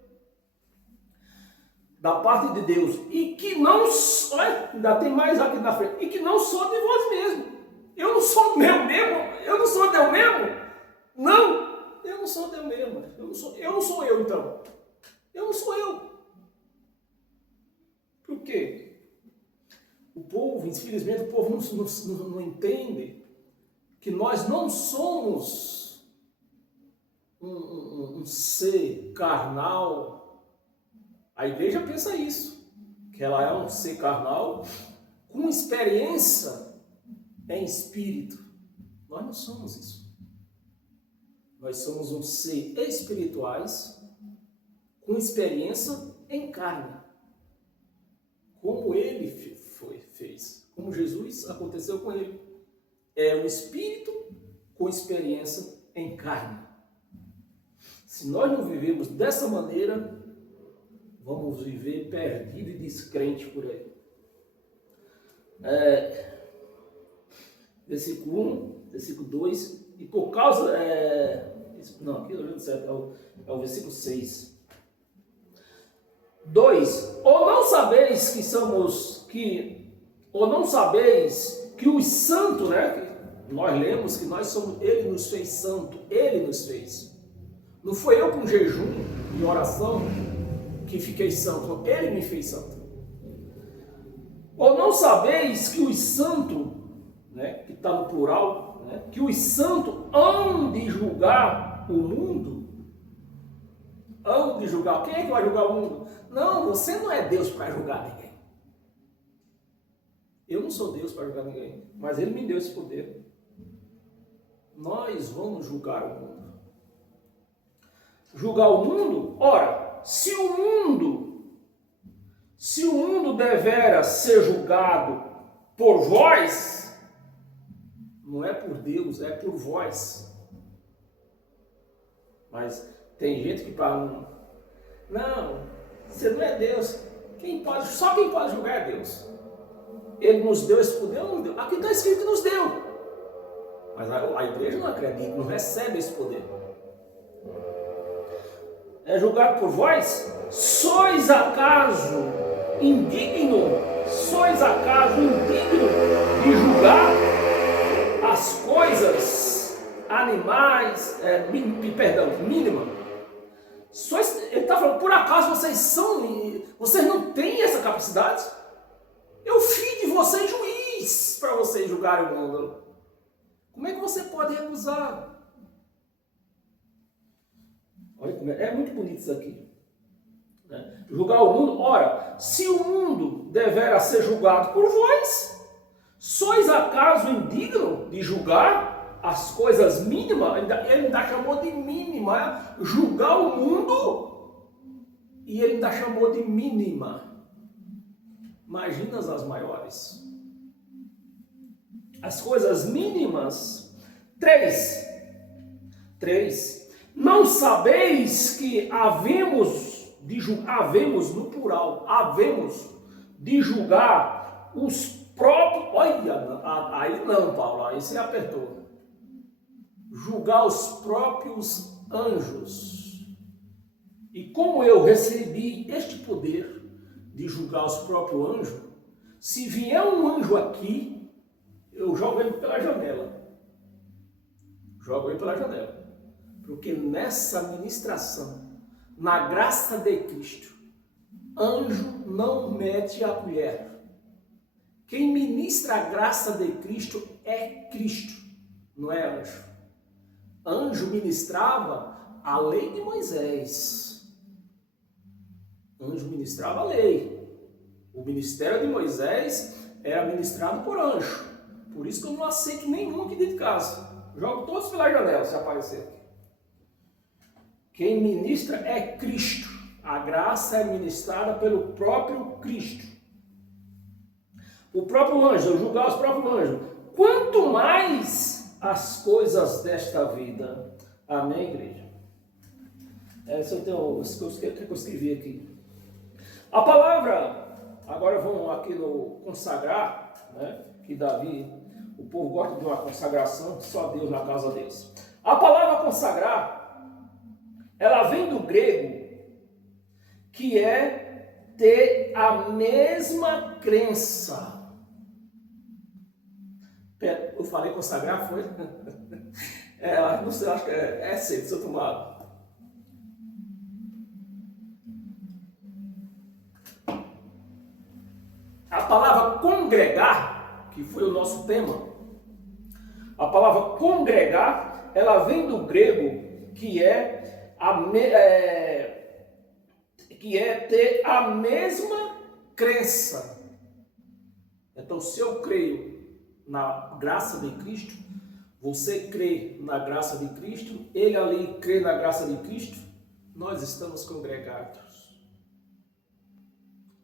Da parte de Deus. E que não, olha, ainda tem mais aqui na frente, e que não sou de vós mesmo. Eu não sou meu mesmo? Eu não sou Deus mesmo? Não, eu não sou Deus mesmo. Eu não sou eu, então. Eu não sou eu. Por quê? O povo, infelizmente, o povo não entende que nós não somos um ser carnal. A igreja pensa isso, que ela é um ser carnal com experiência em espírito. Nós não somos isso. Nós somos um ser espirituais com experiência em carne. Como ele fez. Como Jesus aconteceu com ele. É um espírito com experiência em carne. Se nós não vivemos dessa maneira, vamos viver perdido e descrente por aí. Versículo 1, versículo 2, e por causa... não, aqui eu lembro certo, é o versículo 6. 2. Ou não sabeis que os santos, né? Nós lemos que nós somos, ele nos fez santo, ele nos fez. Não foi eu com jejum e oração que fiquei santo, ele me fez santo. Ou não sabeis que os santos, né, que está no plural, né, que os santos hão de julgar o mundo? Hão de julgar. Quem é que vai julgar o mundo? Não, você não é Deus para julgar ninguém. Eu não sou Deus para julgar ninguém, mas ele me deu esse poder. Nós vamos julgar o mundo. Julgar o mundo? Ora, se o mundo devera ser julgado por vós, não é por Deus, é por vós. Mas tem gente que fala, não, você não é Deus. Só quem pode julgar é Deus. Ele nos deu esse poder, não deu. Aqui está escrito que nos deu. Mas a igreja não acredita, não recebe esse poder. É julgado por vós? Sois acaso indigno de julgar as coisas animais, mínima? Ele está falando, por acaso vocês não têm essa capacidade? Eu fiz de vocês juiz para vocês julgarem o mundo. Como é que você pode recusar? Olha como é muito bonito isso aqui. Né? Julgar o mundo. Ora, se o mundo deverá ser julgado por vós, sois acaso indigno de julgar as coisas mínimas? Ele ainda chamou de mínima. Julgar o mundo e ele ainda chamou de mínima. Imagina as maiores. As coisas mínimas. 3. Não sabeis que havemos no plural, de julgar os próprios. Olha, aí não, Paulo, aí você apertou. Julgar os próprios anjos. E como eu recebi este poder de julgar os próprios anjos, se vier um anjo aqui, eu jogo ele pela janela. Porque nessa ministração, na graça de Cristo, anjo não mete a colher. Quem ministra a graça de Cristo é Cristo, não é anjo. Anjo ministrava a lei de Moisés. Anjo ministrava a lei. O ministério de Moisés era ministrado por anjo. Por isso que eu não aceito nenhum aqui dentro de casa. Jogo todos pela janela se aparecer aqui. Quem ministra é Cristo. A graça é ministrada pelo próprio Cristo. O próprio anjo, julgar os próprios anjos. Quanto mais as coisas desta vida. Amém, igreja? Isso que eu escrevi aqui. A palavra, agora vamos aqui no consagrar, né? Que Davi, o povo gosta de uma consagração, só Deus na casa deles. A palavra consagrar, ela vem do grego, que é ter a mesma crença. Eu falei consagrar, foi? Não sei, acho que é cedo, seu tomado. A palavra congregar, que foi o nosso tema, a palavra congregar, ela vem do grego, que é ter a mesma crença. Então, se eu creio na graça de Cristo, você crê na graça de Cristo, ele ali crê na graça de Cristo, nós estamos congregados.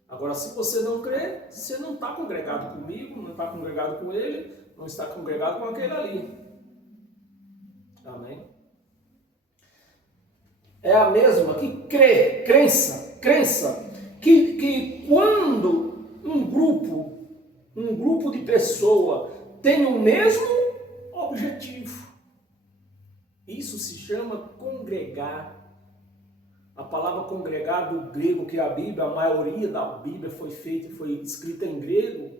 Agora, se você não crê, você não está congregado comigo, não está congregado com ele, não está congregado com aquele ali. Amém? É a mesma que crença, que quando um grupo de pessoas tem o mesmo objetivo, isso se chama congregar. A palavra congregar do grego, que a Bíblia, a maioria da Bíblia foi escrita em grego,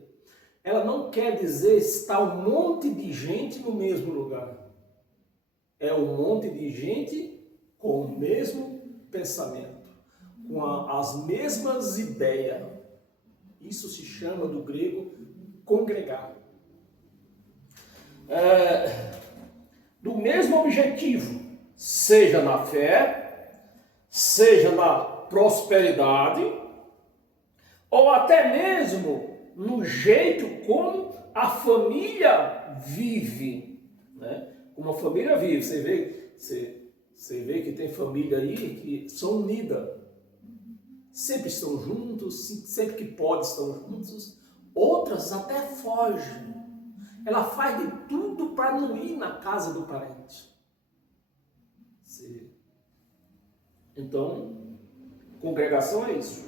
ela não quer dizer estar um monte de gente no mesmo lugar. É um monte de gente com o mesmo pensamento, com as mesmas ideias. Isso se chama do grego congregar. Do mesmo objetivo, seja na fé, seja na prosperidade, ou até mesmo no jeito como a família vive, né? Como a família vive, você vê que tem família aí que são unidas, sempre estão juntos, sempre que pode estão juntos, outras até fogem, ela faz de tudo para não ir na casa do parente. Então, congregação é isso.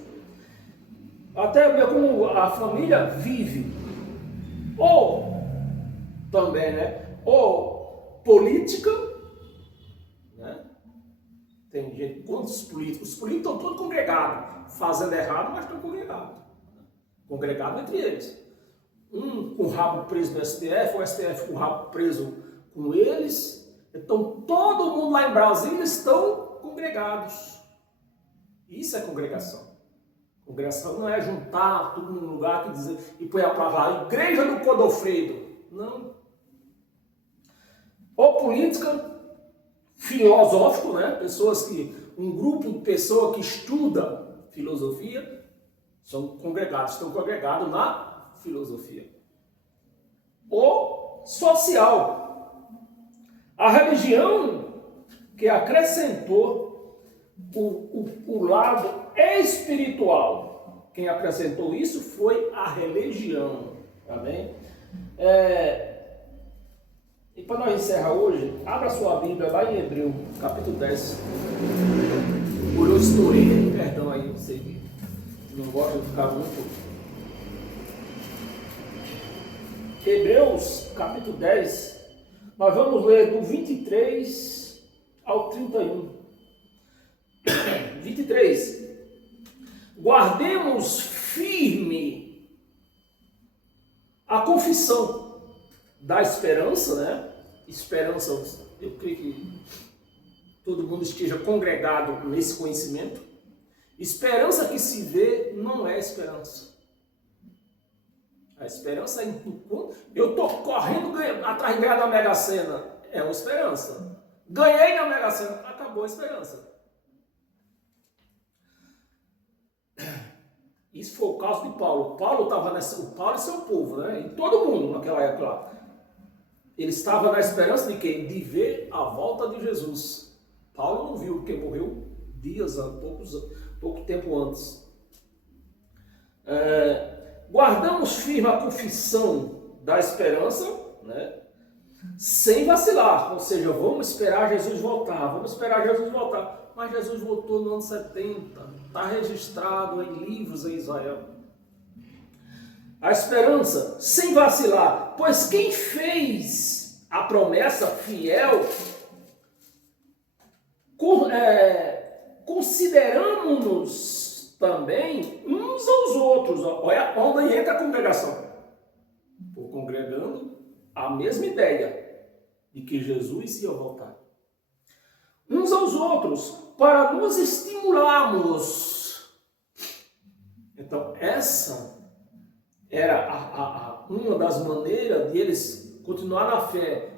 Até ver como a família vive. Ou, também, né? Ou política, né? Tem gente, quantos políticos? Os políticos estão todos congregados, fazendo errado, mas estão congregados. Congregados entre eles. Um com o rabo preso no STF, o STF com o rabo preso com eles. Então, todo mundo lá em Brasília estão congregados. Isso é congregação. Congregação não é juntar tudo num lugar que dizer, e põe a palavra Igreja do Codofredo. Não. Ou política, filosófico, né? Um grupo de pessoas que estuda filosofia estão congregados na filosofia. Ou social. A religião que acrescentou o lado espiritual. Quem acrescentou isso foi a religião. Tá bem? E para nós encerrar hoje, abra sua Bíblia lá em Hebreus, capítulo 10. Por eu estourei, perdão aí, você que não gosta de ficar muito. Hebreus, capítulo 10, nós vamos ler do 23 ao 31. 23. Guardemos firme a confissão da esperança, né? Esperança, eu creio que todo mundo esteja congregado nesse conhecimento. Esperança que se vê não é esperança. A esperança é eu estou correndo atrás de ganhar na Mega Sena. É uma esperança. Ganhei na Mega Sena, acabou a esperança. Isso foi o caso de Paulo. Paulo estava o Paulo e seu povo, né? E todo mundo naquela época lá. Ele estava na esperança de quê? De ver a volta de Jesus. Paulo não viu, porque morreu pouco tempo antes. Guardamos firme a confissão da esperança, né? Sem vacilar. Ou seja, vamos esperar Jesus voltar. Mas Jesus voltou no ano 70. Está registrado em livros em Israel. A esperança, sem vacilar, pois quem fez a promessa fiel, consideramos-nos também uns aos outros. Olha onde entra a congregação. Por congregando a mesma ideia de que Jesus ia voltar. Uns aos outros, para nos estimularmos. Então, essa era uma das maneiras de eles continuar na fé.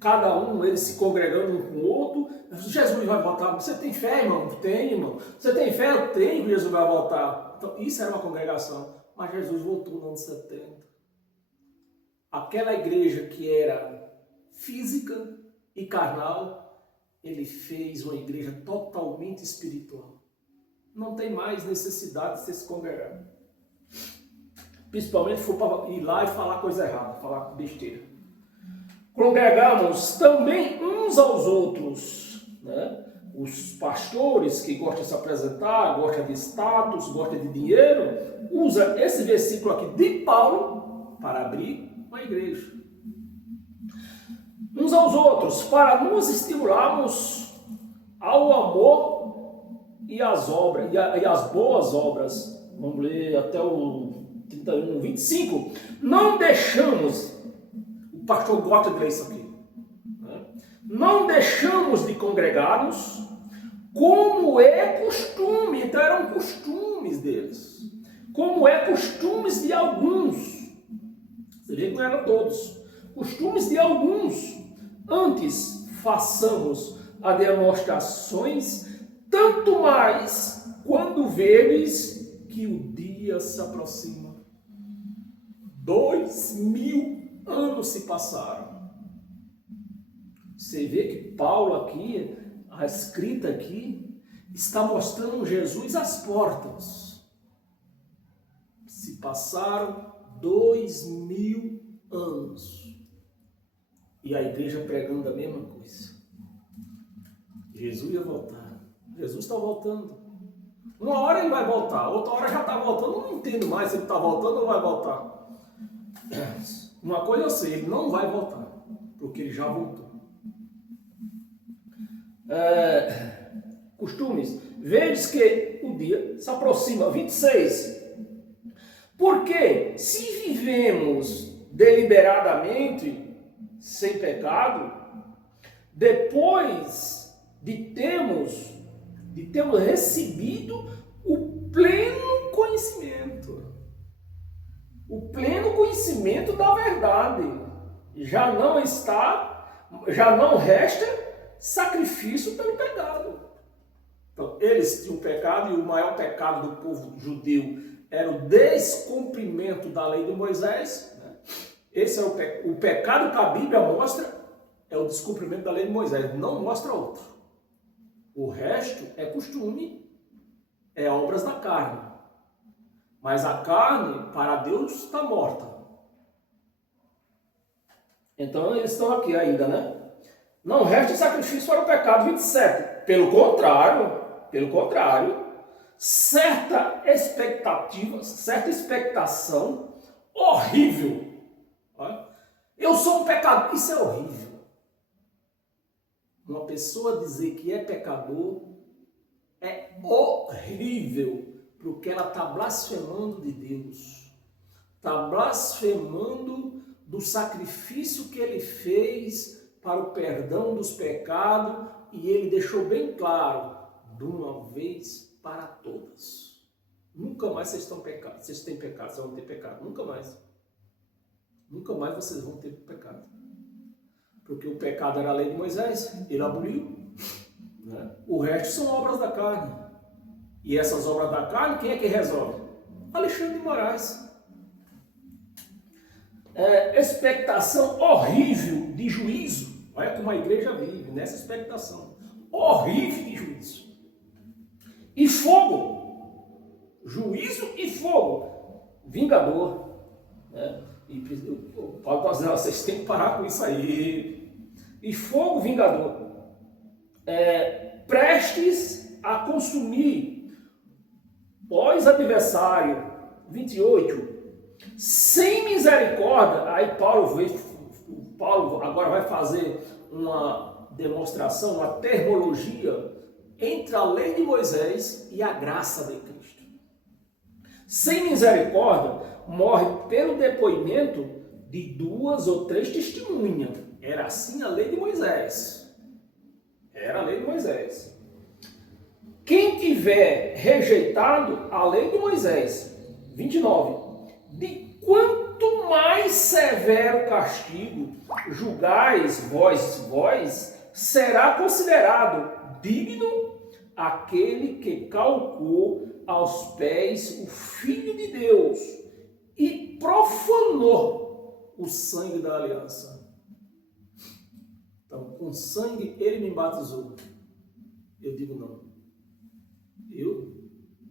Cada um, eles se congregando um com o outro. Jesus vai voltar. Você tem fé, irmão? Tem, irmão. Você tem fé? Eu tenho que Jesus vai voltar. Então, isso era uma congregação. Mas Jesus voltou no ano 70. Aquela igreja que era física e carnal, ele fez uma igreja totalmente espiritual. Não tem mais necessidade de você se congregar. Principalmente se for para ir lá e falar coisa errada, falar besteira. Congregamos também uns aos outros, né? Os pastores que gostam de se apresentar, gostam de status, gostam de dinheiro, usa esse versículo aqui de Paulo para abrir uma igreja. Uns aos outros, para nos estimularmos ao amor e às obras, e as boas obras. Vamos ler até o 31, 25. Não deixamos, o pastor gosta de ler isso aqui, né? Não deixamos de congregar-nos, como é costume. Então eram costumes deles, como é costumes de alguns. Você vê que não eram todos, costumes de alguns. Antes façamos as demonstrações, tanto mais quando vedes que o dia se aproxima. 2000 anos se passaram. Você vê que Paulo aqui, a escrita aqui, está mostrando Jesus às portas. Se passaram 2000 anos. E a igreja pregando a mesma coisa. Jesus ia voltar. Jesus está voltando. Uma hora ele vai voltar, outra hora já está voltando. Eu não entendo mais se ele está voltando ou vai voltar. Uma coisa eu sei, ele não vai voltar, porque ele já voltou. Costumes. Vedes que o dia se aproxima. 26. Porque se vivemos deliberadamente sem pecado, depois de termos recebido o pleno conhecimento da verdade, já não resta sacrifício pelo pecado. Então, eles tinham pecado, e o maior pecado do povo judeu era o descumprimento da lei de Moisés. Né? Esse é o pecado que a Bíblia mostra, é o descumprimento da lei de Moisés, não mostra outro. O resto é costume, é obras da carne. Mas a carne, para Deus, está morta. Então eles estão aqui ainda, né? Não resta sacrifício para o pecado, 27. Pelo contrário, certa expectação horrível. Olha, eu sou um pecador, isso é horrível. Uma pessoa dizer que é pecador é horrível, porque ela está blasfemando de Deus, está blasfemando do sacrifício que ele fez para o perdão dos pecados, e ele deixou bem claro, de uma vez para todas. Nunca mais vocês têm pecado, vocês vão ter pecado, nunca mais. Nunca mais vocês vão ter pecado. Porque o pecado era a lei de Moisés, ele aboliu. Né? O resto são obras da carne. E essas obras da carne, quem é que resolve? Alexandre de Moraes. Expectação horrível de juízo. Olha como a igreja vive, nessa expectação. Horrível de juízo. E fogo. Juízo e fogo. Vingador. Né? E o Paulo está dizendo, vocês têm que parar com isso aí. E fogo vingador. Prestes a consumir pós-adversário. 28. Sem misericórdia. Aí Paulo agora vai fazer uma demonstração, uma terminologia entre a lei de Moisés e a graça de Cristo. Sem misericórdia, morre pelo depoimento de 2 ou 3 testemunhas. Era assim a lei de Moisés. Era a lei de Moisés. Quem tiver rejeitado a lei de Moisés, 29, de quanto mais severo castigo julgais vós, será considerado digno aquele que calcou aos pés o Filho de Deus e profanou o sangue da aliança. Então, com sangue ele me batizou. Eu digo não.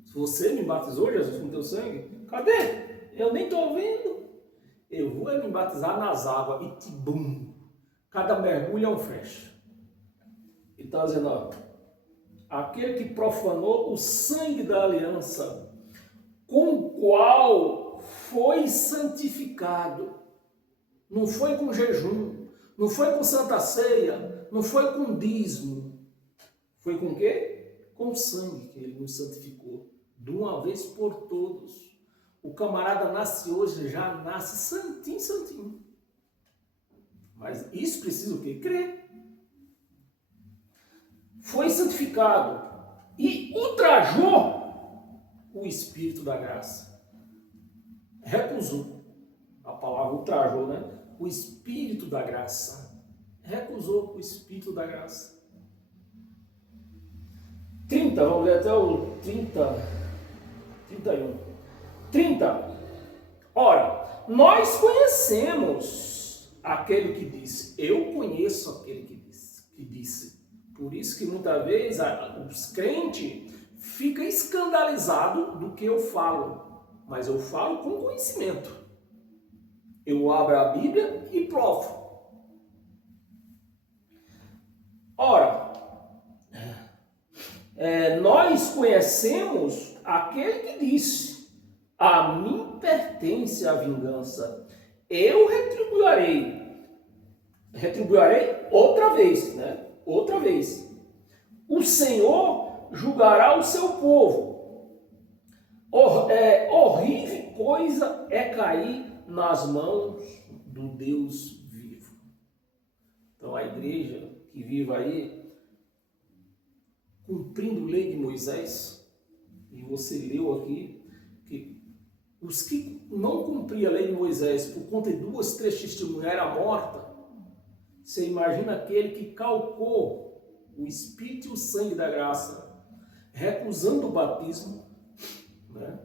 Se você me batizou, Jesus, com teu sangue, cadê? Eu nem estou vendo. Eu vou me batizar nas águas e tibum. Cada mergulho é um flecha. E está dizendo, ó, aquele que profanou o sangue da aliança, com o qual foi santificado. Não foi com jejum, não foi com santa ceia, não foi com dízimo. Foi com o quê? Com o sangue que ele nos santificou, de uma vez por todos. O camarada nasce hoje, já nasce santinho, santinho. Mas isso precisa o quê? Crer. Foi santificado e ultrajou o Espírito da graça. Recusou. A palavra ultrajou, né? O Espírito da graça. Recusou o Espírito da graça. 30, vamos ler até o 31. 30. Ora, nós conhecemos aquele que disse. Eu conheço aquele que disse. Por isso que muitas vezes os crentes ficam escandalizados do que eu falo. Mas eu falo com conhecimento. Eu abro a Bíblia e provo. Ora, nós conhecemos aquele que disse, a mim pertence a vingança, eu retribuirei outra vez, né? Outra vez. O Senhor julgará o seu povo. Horrível coisa é cair nas mãos do Deus vivo. Então a igreja que vive aí, cumprindo a lei de Moisés, e você leu aqui, que os que não cumpriam a lei de Moisés por conta de 2, 3 testemunhas era morta. Você imagina aquele que calcou o Espírito e o sangue da graça, recusando o batismo, né?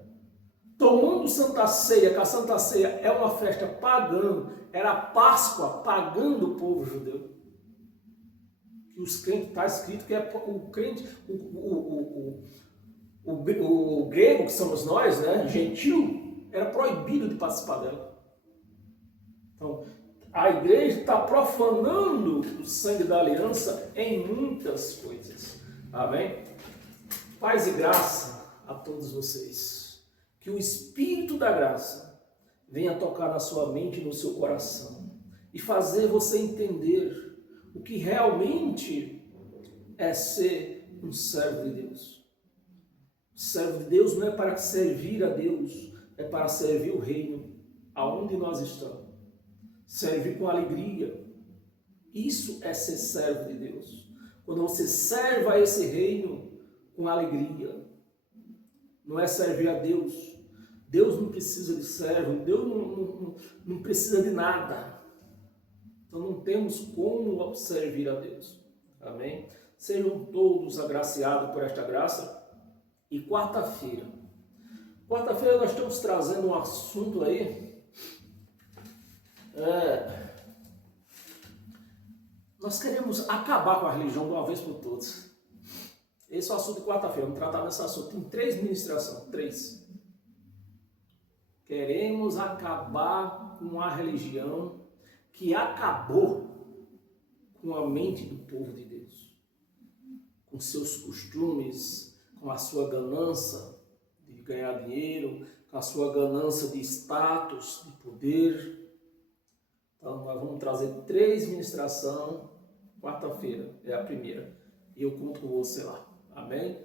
Tomando Santa Ceia, que a Santa Ceia é uma festa pagã, era a Páscoa pagã do povo judeu. Que os crentes, está escrito que é o crente, o grego, que somos nós, né, gentil, era proibido de participar dela. Então, a igreja está profanando o sangue da aliança em muitas coisas. Amém? Paz e graça a todos vocês. Que o Espírito da graça venha tocar na sua mente e no seu coração e fazer você entender o que realmente é ser um servo de Deus. O servo de Deus não é para servir a Deus, é para servir o reino aonde nós estamos. Servir com alegria. Isso é ser servo de Deus. Quando você serve a esse reino com alegria. Não é servir a Deus. Deus não precisa de servo, Deus não precisa de nada. Então não temos como servir a Deus. Amém? Sejam todos agraciados por esta graça. E quarta-feira nós estamos trazendo um assunto aí. Nós queremos acabar com a religião de uma vez por todas. Esse é o assunto de quarta-feira. Vamos tratar desse assunto. Tem 3 ministrações. 3. Queremos acabar com a religião que acabou com a mente do povo de Deus. Com seus costumes, com a sua ganância de ganhar dinheiro, com a sua ganância de status, de poder. Então nós vamos trazer 3 ministrações. Quarta-feira é a primeira. E eu conto com você lá. Amém?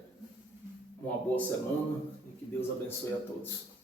Uma boa semana e que Deus abençoe a todos.